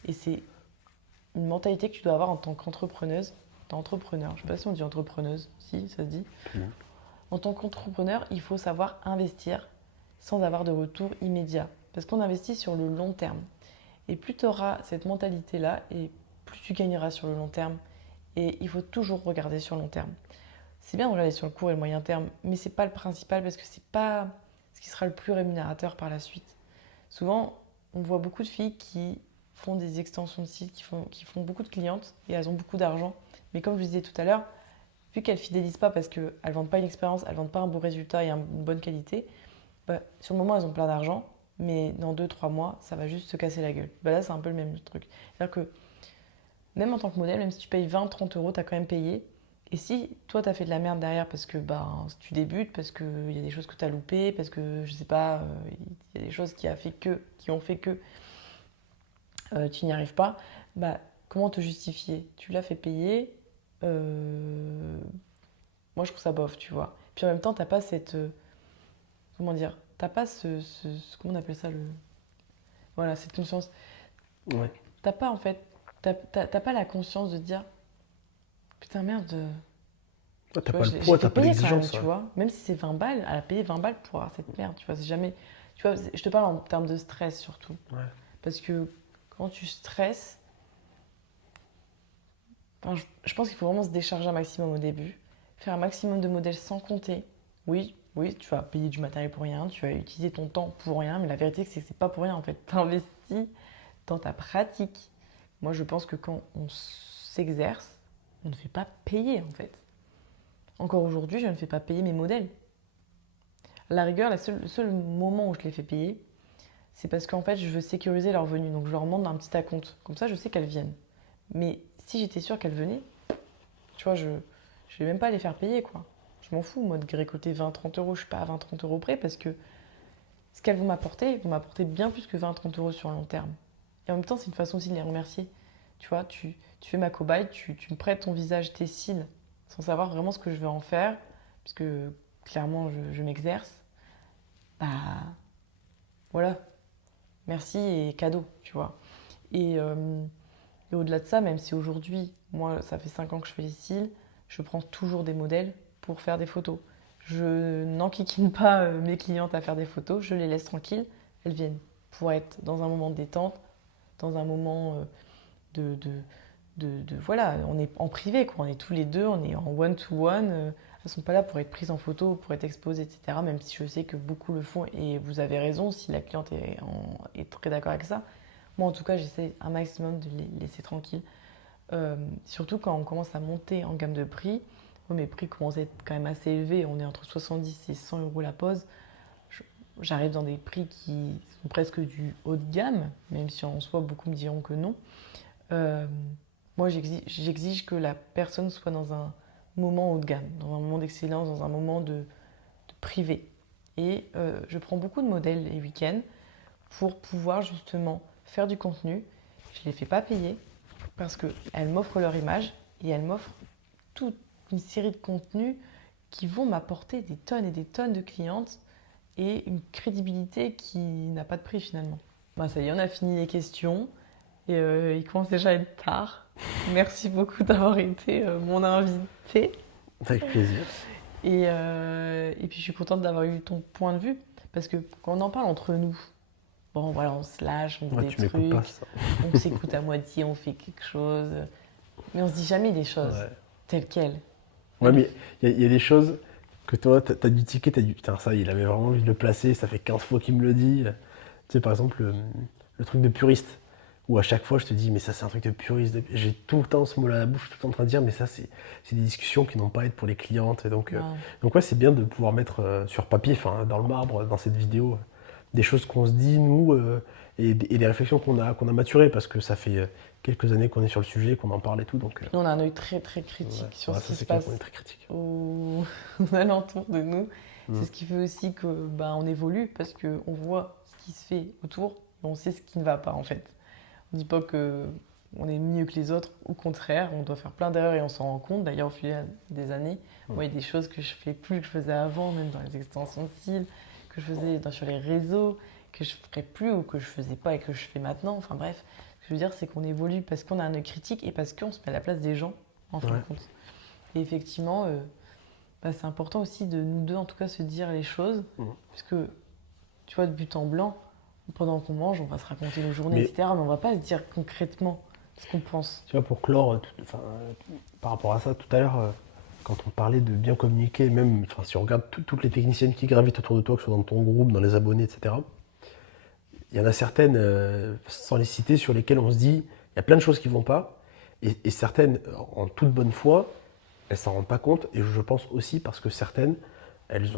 Et c'est une mentalité que tu dois avoir en tant qu'entrepreneuse, d'entrepreneur. Je ne sais pas si on dit entrepreneuse, si ça se dit. Mhm. En tant qu'entrepreneur, il faut savoir investir sans avoir de retour immédiat. Parce qu'on investit sur le long terme. Et plus tu auras cette mentalité-là, et plus tu gagneras sur le long terme. Et il faut toujours regarder sur le long terme. C'est bien de regarder sur le court et le moyen terme, mais ce n'est pas le principal parce que ce n'est pas ce qui sera le plus rémunérateur par la suite. Souvent, on voit beaucoup de filles qui font des extensions de site, qui font beaucoup de clientes et elles ont beaucoup d'argent. Mais comme je vous disais tout à l'heure, vu qu'elles ne fidélisent pas parce qu'elles ne vendent pas une expérience, elles ne vendent pas un bon résultat et une bonne qualité, bah, sur le moment elles ont plein d'argent, mais dans 2 3 mois, ça va juste se casser la gueule. Bah là, c'est un peu le même truc. C'est-à-dire que même en tant que modèle, même si tu payes 20 30 euros, tu as quand même payé. Et si toi, tu as fait de la merde derrière parce que bah, tu débutes, parce qu'il y a des choses que tu as loupées, parce que je sais pas, il y a des choses qui ont fait que tu n'y arrives pas, bah, comment te justifier? Tu l'as fait payer. euh, Moi, je trouve ça bof, tu vois. Puis en même temps, t'as pas cette. Comment dire? T'as pas comment on appelle ça Voilà, cette conscience. Ouais. T'as pas, en fait. T'as pas la conscience de dire putain, merde. Ah, Tu t'as vois, pas le j'ai poids, fait t'as pas payer quand même, l'exigence. tu Ouais. vois. Même si c'est 20 balles, elle a payé 20 balles pour avoir cette merde, tu vois. C'est jamais. Tu vois, je te parle en termes de stress surtout. Ouais. Parce que quand tu stresses, enfin, je pense qu'il faut vraiment se décharger un maximum au début, faire un maximum de modèles sans compter. Oui, oui, tu vas payer du matériel pour rien, tu vas utiliser ton temps pour rien, mais la vérité c'est que c'est pas pour rien en fait. Tu investis dans ta pratique. Moi je pense que quand on s'exerce, on ne fait pas payer en fait. Encore aujourd'hui, je ne fais pas payer mes modèles. À la rigueur, le seul moment où je les fais payer, c'est parce qu'en fait je veux sécuriser leur venue. Donc je leur demande un petit acompte. Comme ça je sais qu'elles viennent. Mais si j'étais sûre qu'elles venaient, tu vois, je vais même pas les faire payer, quoi. Je m'en fous, moi, de récolter 20 30 euros. Je suis pas à 20 30 euros près parce que ce qu'elles vont m'apporter bien plus que 20 30 euros sur le long terme. Et en même temps, c'est une façon aussi de les remercier. Tu vois, tu fais ma cobaye, tu me prêtes ton visage, tes cils, sans savoir vraiment ce que je vais en faire, puisque clairement, je m'exerce. Bah, voilà, merci et cadeau, tu vois. Et, euh, et au-delà de ça, même si aujourd'hui, moi, ça fait 5 ans que je fais les cils, je prends toujours des modèles pour faire des photos. Je n'enquiquine pas mes clientes à faire des photos, je les laisse tranquilles. Elles viennent pour être dans un moment de détente, dans un moment de, voilà, on est en privé, quoi. On est tous les deux, on est en one-to-one. Elles sont pas là pour être prises en photo, pour être exposées, etc. Même si je sais que beaucoup le font et vous avez raison si la cliente est très d'accord avec ça. Moi, en tout cas, j'essaie un maximum de les laisser tranquilles. Surtout quand on commence à monter en gamme de prix. Moi, mes prix commencent à être quand même assez élevés. On est entre 70 et 100 euros la pose. J'arrive dans des prix qui sont presque du haut de gamme, même si en soi, beaucoup me diront que non. Euh, Moi, j'exige que la personne soit dans un moment haut de gamme, dans un moment d'excellence, dans un moment de privé. Et je prends beaucoup de modèles les week-ends pour pouvoir justement faire du contenu. Je ne les fais pas payer parce qu'elles m'offrent leur image et elles m'offrent toute une série de contenus qui vont m'apporter des tonnes et des tonnes de clientes et une crédibilité qui n'a pas de prix finalement. Bah, ça y est, on a fini les questions et il commence déjà à être tard. Merci beaucoup d'avoir été mon invité Avec plaisir. et puis je suis contente d'avoir eu ton point de vue parce que quand on en parle entre nous, bon voilà, on se lâche, on dit Ouais, des tu m'écoutes pas, trucs, ça. on s'écoute à moitié, on fait quelque chose. Mais on se dit jamais les choses Ouais. telles quelles. Et Ouais, mais il y a des choses que toi, t'as dû tiquer, t'as dit putain, ça, il avait vraiment envie de le placer, ça fait 15 fois qu'il me le dit. Tu sais, par exemple, le truc de puriste, où à chaque fois je te dis, mais ça, c'est un truc de puriste. J'ai tout le temps ce mot-là à la bouche, tout le temps en train de dire, mais ça, c'est des discussions qui n'ont pas à être pour les clientes. Et non. donc ouais, c'est bien de pouvoir mettre sur papier, enfin, dans le marbre, dans cette vidéo, des choses qu'on se dit, nous, et des réflexions qu'on a maturées, parce que ça fait quelques années qu'on est sur le sujet, qu'on en parle et tout. Donc, Nous, on a un œil très très ouais, critique sur ouais, ce ça, qui se c'est clair qu'on passe est très critique. aux alentours de nous. Mm. C'est ce qui fait aussi que on évolue parce qu'on voit ce qui se fait autour et on sait ce qui ne va pas en fait. On ne dit pas que on est mieux que les autres, au contraire, on doit faire plein d'erreurs et on s'en rend compte. D'ailleurs, au fil des années, moi, il y a des choses que je fais plus que je faisais avant, même dans les extensions de cils, que je faisais sur les réseaux, que je ferais plus ou que je faisais pas et que je fais maintenant. Enfin bref, ce que je veux dire, c'est qu'on évolue parce qu'on a un œil critique et parce qu'on se met à la place des gens, en fin de Ouais. compte. Et effectivement, c'est important aussi de nous deux, en tout cas, se dire les choses, Mm. puisque, tu vois, de but en blanc, pendant qu'on mange, on va se raconter nos journées, Mais- etc. Mais on va pas se dire concrètement ce qu'on pense. Tu vois, pour clore, par rapport à ça, tout à l'heure, quand on parlait de bien communiquer, même enfin, si on regarde toutes les techniciennes qui gravitent autour de toi, que ce soit dans ton groupe, dans les abonnés, etc., il y en a certaines, sans les citer, sur lesquelles on se dit, il y a plein de choses qui vont pas, et certaines, en toute bonne foi, elles s'en rendent pas compte, et je pense aussi parce que certaines, elles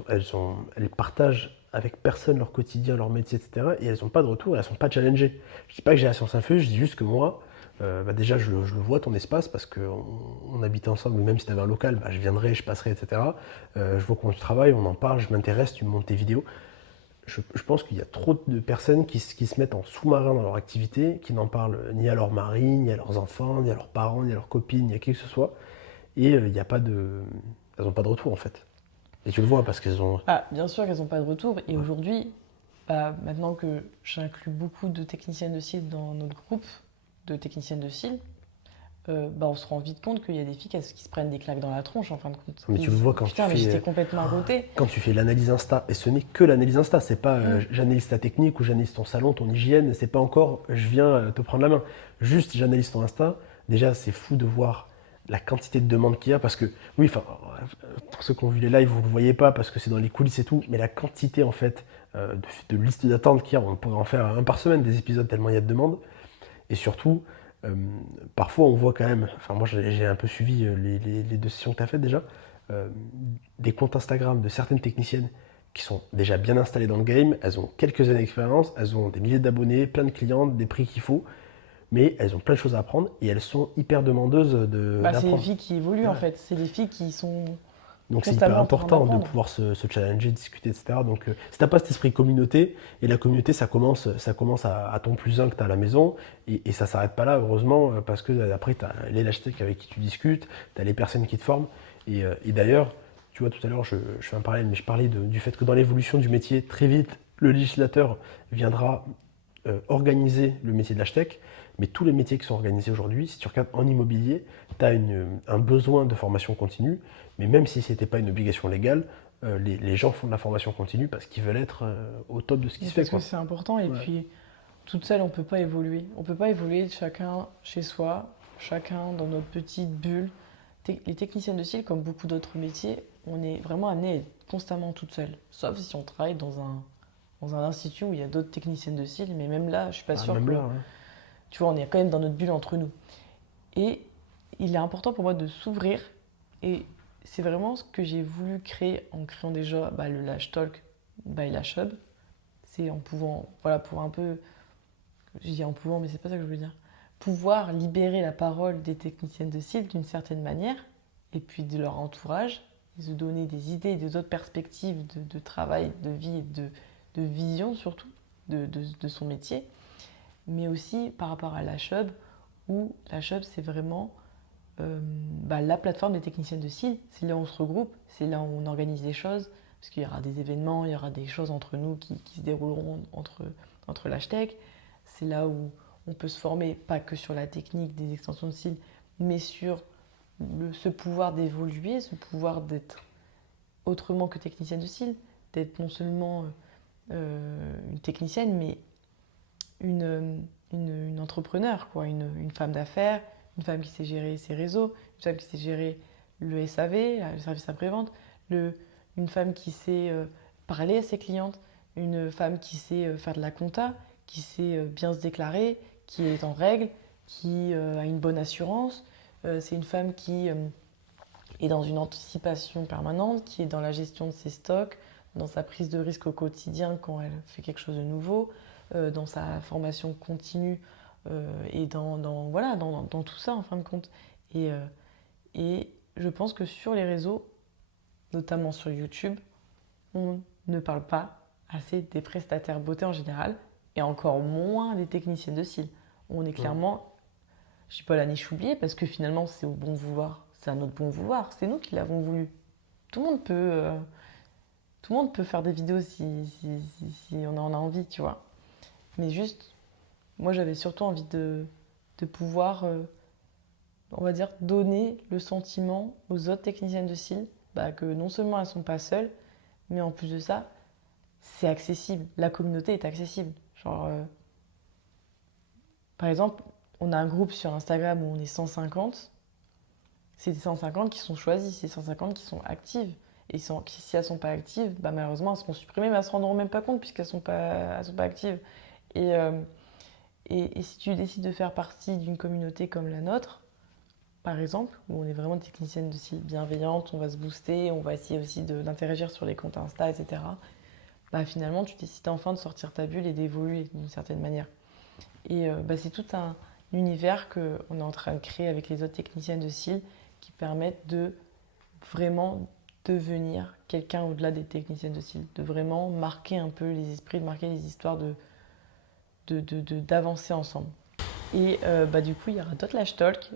partagent avec personne leur quotidien, leur métier, etc., et elles n'ont pas de retour, et elles ne sont pas challengées. Je dis pas que j'ai la science infuse, je dis juste que moi, déjà, je le vois ton espace parce qu'on habite ensemble, même si tu avais un local, je viendrai, je passerai, etc. Je vois comment tu travailles, on en parle, je m'intéresse, tu me montes tes vidéos. Je pense qu'il y a trop de personnes qui se mettent en sous-marin dans leur activité, qui n'en parlent ni à leur mari, ni à leurs enfants, ni à leurs parents, ni à leurs copines, ni à qui que ce soit. Et il y a pas de... elles n'ont pas de retour en fait. Et tu le vois parce qu'elles ont... Bien sûr qu'elles n'ont pas de retour. Et aujourd'hui, maintenant que j'inclus beaucoup de techniciennes de cils dans notre groupe de techniciennes de cils, on se rend vite compte qu'il y a des filles qui se prennent des claques dans la tronche en fin de compte. Mais tu le vois quand Putain, tu mais fais... j'étais complètement à côté. Quand tu fais l'analyse Insta, et ce n'est que l'analyse Insta, c'est pas j'analyse ta technique ou j'analyse ton salon, ton hygiène, c'est pas encore je viens te prendre la main. Juste j'analyse ton Insta. Déjà, c'est fou de voir la quantité de demandes qu'il y a parce que, oui, enfin, pour ceux qui ont vu les lives, vous ne le voyez pas parce que c'est dans les coulisses et tout, mais la quantité en fait de listes d'attente qu'il y a, on pourrait en faire un par semaine des épisodes tellement il y a de demandes. Et surtout, euh, parfois on voit quand même, enfin moi j'ai un peu suivi les deux sessions que tu as faites déjà, euh, des comptes Instagram de certaines techniciennes qui sont déjà bien installées dans le game, elles ont quelques années d'expérience, elles ont des milliers d'abonnés, plein de clientes, des prix qu'il faut, mais elles ont plein de choses à apprendre et elles sont hyper demandeuses C'est les d'apprendre. filles qui évoluent en Ouais. fait. C'est les filles qui sont Donc c'est hyper constamment en train important de d'apprendre. pouvoir se challenger, discuter, etc. Donc si t'as pas cet esprit communauté, et la communauté ça commence à ton plus un que tu as à la maison, et ça s'arrête pas là heureusement, parce que après tu as les lashtek avec qui tu discutes, tu as les personnes qui te forment, et d'ailleurs, tu vois tout à l'heure je fais un parallèle, mais je parlais du fait que dans l'évolution du métier, très vite, le législateur viendra organiser le métier de l'hashtag, mais tous les métiers qui sont organisés aujourd'hui, si tu regardes en immobilier, tu as un besoin de formation continue, mais même si ce n'était pas une obligation légale, les gens font de la formation continue parce qu'ils veulent être au top de ce qui se fait. Parce que c'est important. Et Ouais. puis, toute seule, on peut pas évoluer. On peut pas évoluer chacun chez soi, chacun dans notre petite bulle. Les techniciennes de cils, comme beaucoup d'autres métiers, on est vraiment amené à être constamment toute seule. Sauf si on travaille dans un institut où il y a d'autres techniciennes de cils, mais même là, je suis pas sûre Même que... là, ouais. Tu vois, on est quand même dans notre bulle entre nous. Et il est important pour moi de s'ouvrir. Et c'est vraiment ce que j'ai voulu créer en créant déjà le Lash Talk by Lash Hub. C'est en pouvant, voilà, pour un peu... Je dis en pouvant, mais c'est pas ça que je veux dire. Pouvoir libérer la parole des techniciennes de cils d'une certaine manière, et puis de leur entourage, et se donner des idées, des autres perspectives de travail, de vie, de vision surtout, de son métier. Mais aussi par rapport à Lash Hub, où Lash Hub, c'est vraiment la plateforme des techniciennes de cils. C'est là où on se regroupe, c'est là où on organise des choses, parce qu'il y aura des événements, il y aura des choses entre nous qui se dérouleront entre l'hashtag. C'est là où on peut se former, pas que sur la technique des extensions de cils, mais sur ce pouvoir d'évoluer, ce pouvoir d'être autrement que technicienne de cils, d'être non seulement une technicienne, mais une entrepreneur, quoi, une femme d'affaires, une femme qui sait gérer ses réseaux, une femme qui sait gérer le SAV, le service après-vente, une femme qui sait parler à ses clientes, une femme qui sait faire de la compta, qui sait bien se déclarer, qui est en règle, qui a une bonne assurance. C'est une femme qui est dans une anticipation permanente, qui est dans la gestion de ses stocks, dans sa prise de risque au quotidien quand elle fait quelque chose de nouveau, dans sa formation continue et dans tout ça en fin de compte. Et je pense que sur les réseaux, notamment sur YouTube, on ne parle pas assez des prestataires beauté en général et encore moins des techniciennes de cils. On est clairement, je dis pas la niche oubliée parce que finalement c'est au bon vouloir, c'est à notre bon vouloir, c'est nous qui l'avons voulu. Tout le monde peut faire des vidéos si on en a envie, tu vois. Mais juste, moi j'avais surtout envie de pouvoir, on va dire, donner le sentiment aux autres techniciennes de cils que non seulement elles sont pas seules, mais en plus de ça, c'est accessible. La communauté est accessible. Genre, par exemple, on a un groupe sur Instagram où on est 150. C'est des 150 qui sont choisis, c'est 150 qui sont actives. Et si elles ne sont pas actives, malheureusement, elles seront supprimées, mais elles ne se rendront même pas compte puisqu'elles ne sont pas actives. Et si tu décides de faire partie d'une communauté comme la nôtre, par exemple, où on est vraiment des techniciennes de cils bienveillantes, on va se booster, on va essayer aussi d'interagir sur les comptes Insta, etc. Finalement, tu décides enfin de sortir ta bulle et d'évoluer d'une certaine manière. Et c'est tout un univers qu'on est en train de créer avec les autres techniciennes de cils qui permettent de vraiment devenir quelqu'un au-delà des techniciennes de cils, de vraiment marquer un peu les esprits, de marquer les histoires, d'avancer ensemble. Et du coup, il y aura d'autres Lash Talk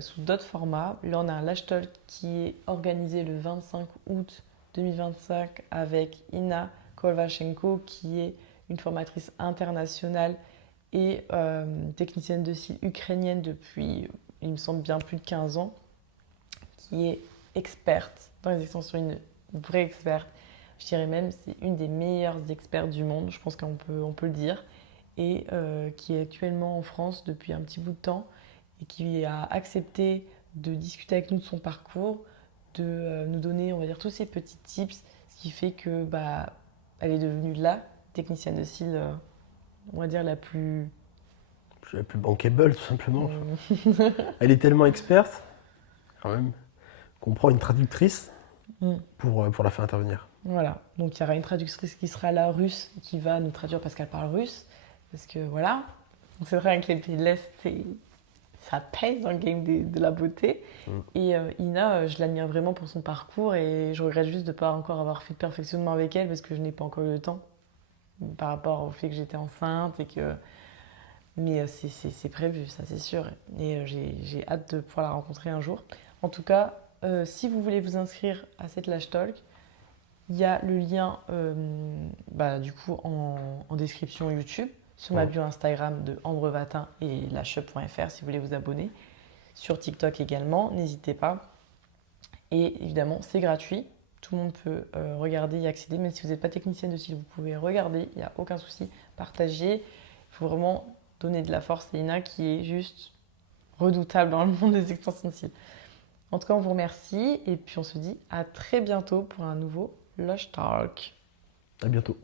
sous d'autres formats. Là, on a un Lash Talk qui est organisé le 25 août 2025 avec Ina Kolvachenko, qui est une formatrice internationale et technicienne de cils ukrainienne depuis, il me semble, bien plus de 15 ans, qui est experte dans les extensions, une vraie experte. Je dirais même c'est une des meilleures expertes du monde, je pense qu'on peut le dire, et qui est actuellement en France depuis un petit bout de temps et qui a accepté de discuter avec nous de son parcours, de nous donner, on va dire, tous ces petits tips, ce qui fait que elle est devenue la technicienne de cils, on va dire, la plus bankable, tout simplement. Elle est tellement experte, quand même, qu'on prend une traductrice pour la faire intervenir. Voilà, donc il y aura une traductrice qui sera là, russe, qui va nous traduire parce qu'elle parle russe. Parce que voilà, c'est vrai que les pays de l'Est, ça pèse dans le game de la beauté. Et Ina, je l'admire vraiment pour son parcours et je regrette juste de ne pas encore avoir fait de perfectionnement avec elle parce que je n'ai pas encore eu le temps par rapport au fait que j'étais enceinte et que... Mais c'est prévu, ça c'est sûr. Et j'ai hâte de pouvoir la rencontrer un jour. En tout cas, si vous voulez vous inscrire à cette Lash Talk, il y a le lien du coup en description YouTube, sur ma bio Instagram de Ambre Vatin et lasheup.fr si vous voulez vous abonner. Sur TikTok également, n'hésitez pas. Et évidemment, c'est gratuit. Tout le monde peut regarder et accéder. Même si vous n'êtes pas technicienne de cils, vous pouvez regarder. Il n'y a aucun souci. Partagez. Il faut vraiment donner de la force à Ina qui est juste redoutable dans le monde des extensions de cils. En tout cas, on vous remercie. Et puis, on se dit à très bientôt pour un nouveau Lash Talk. À bientôt.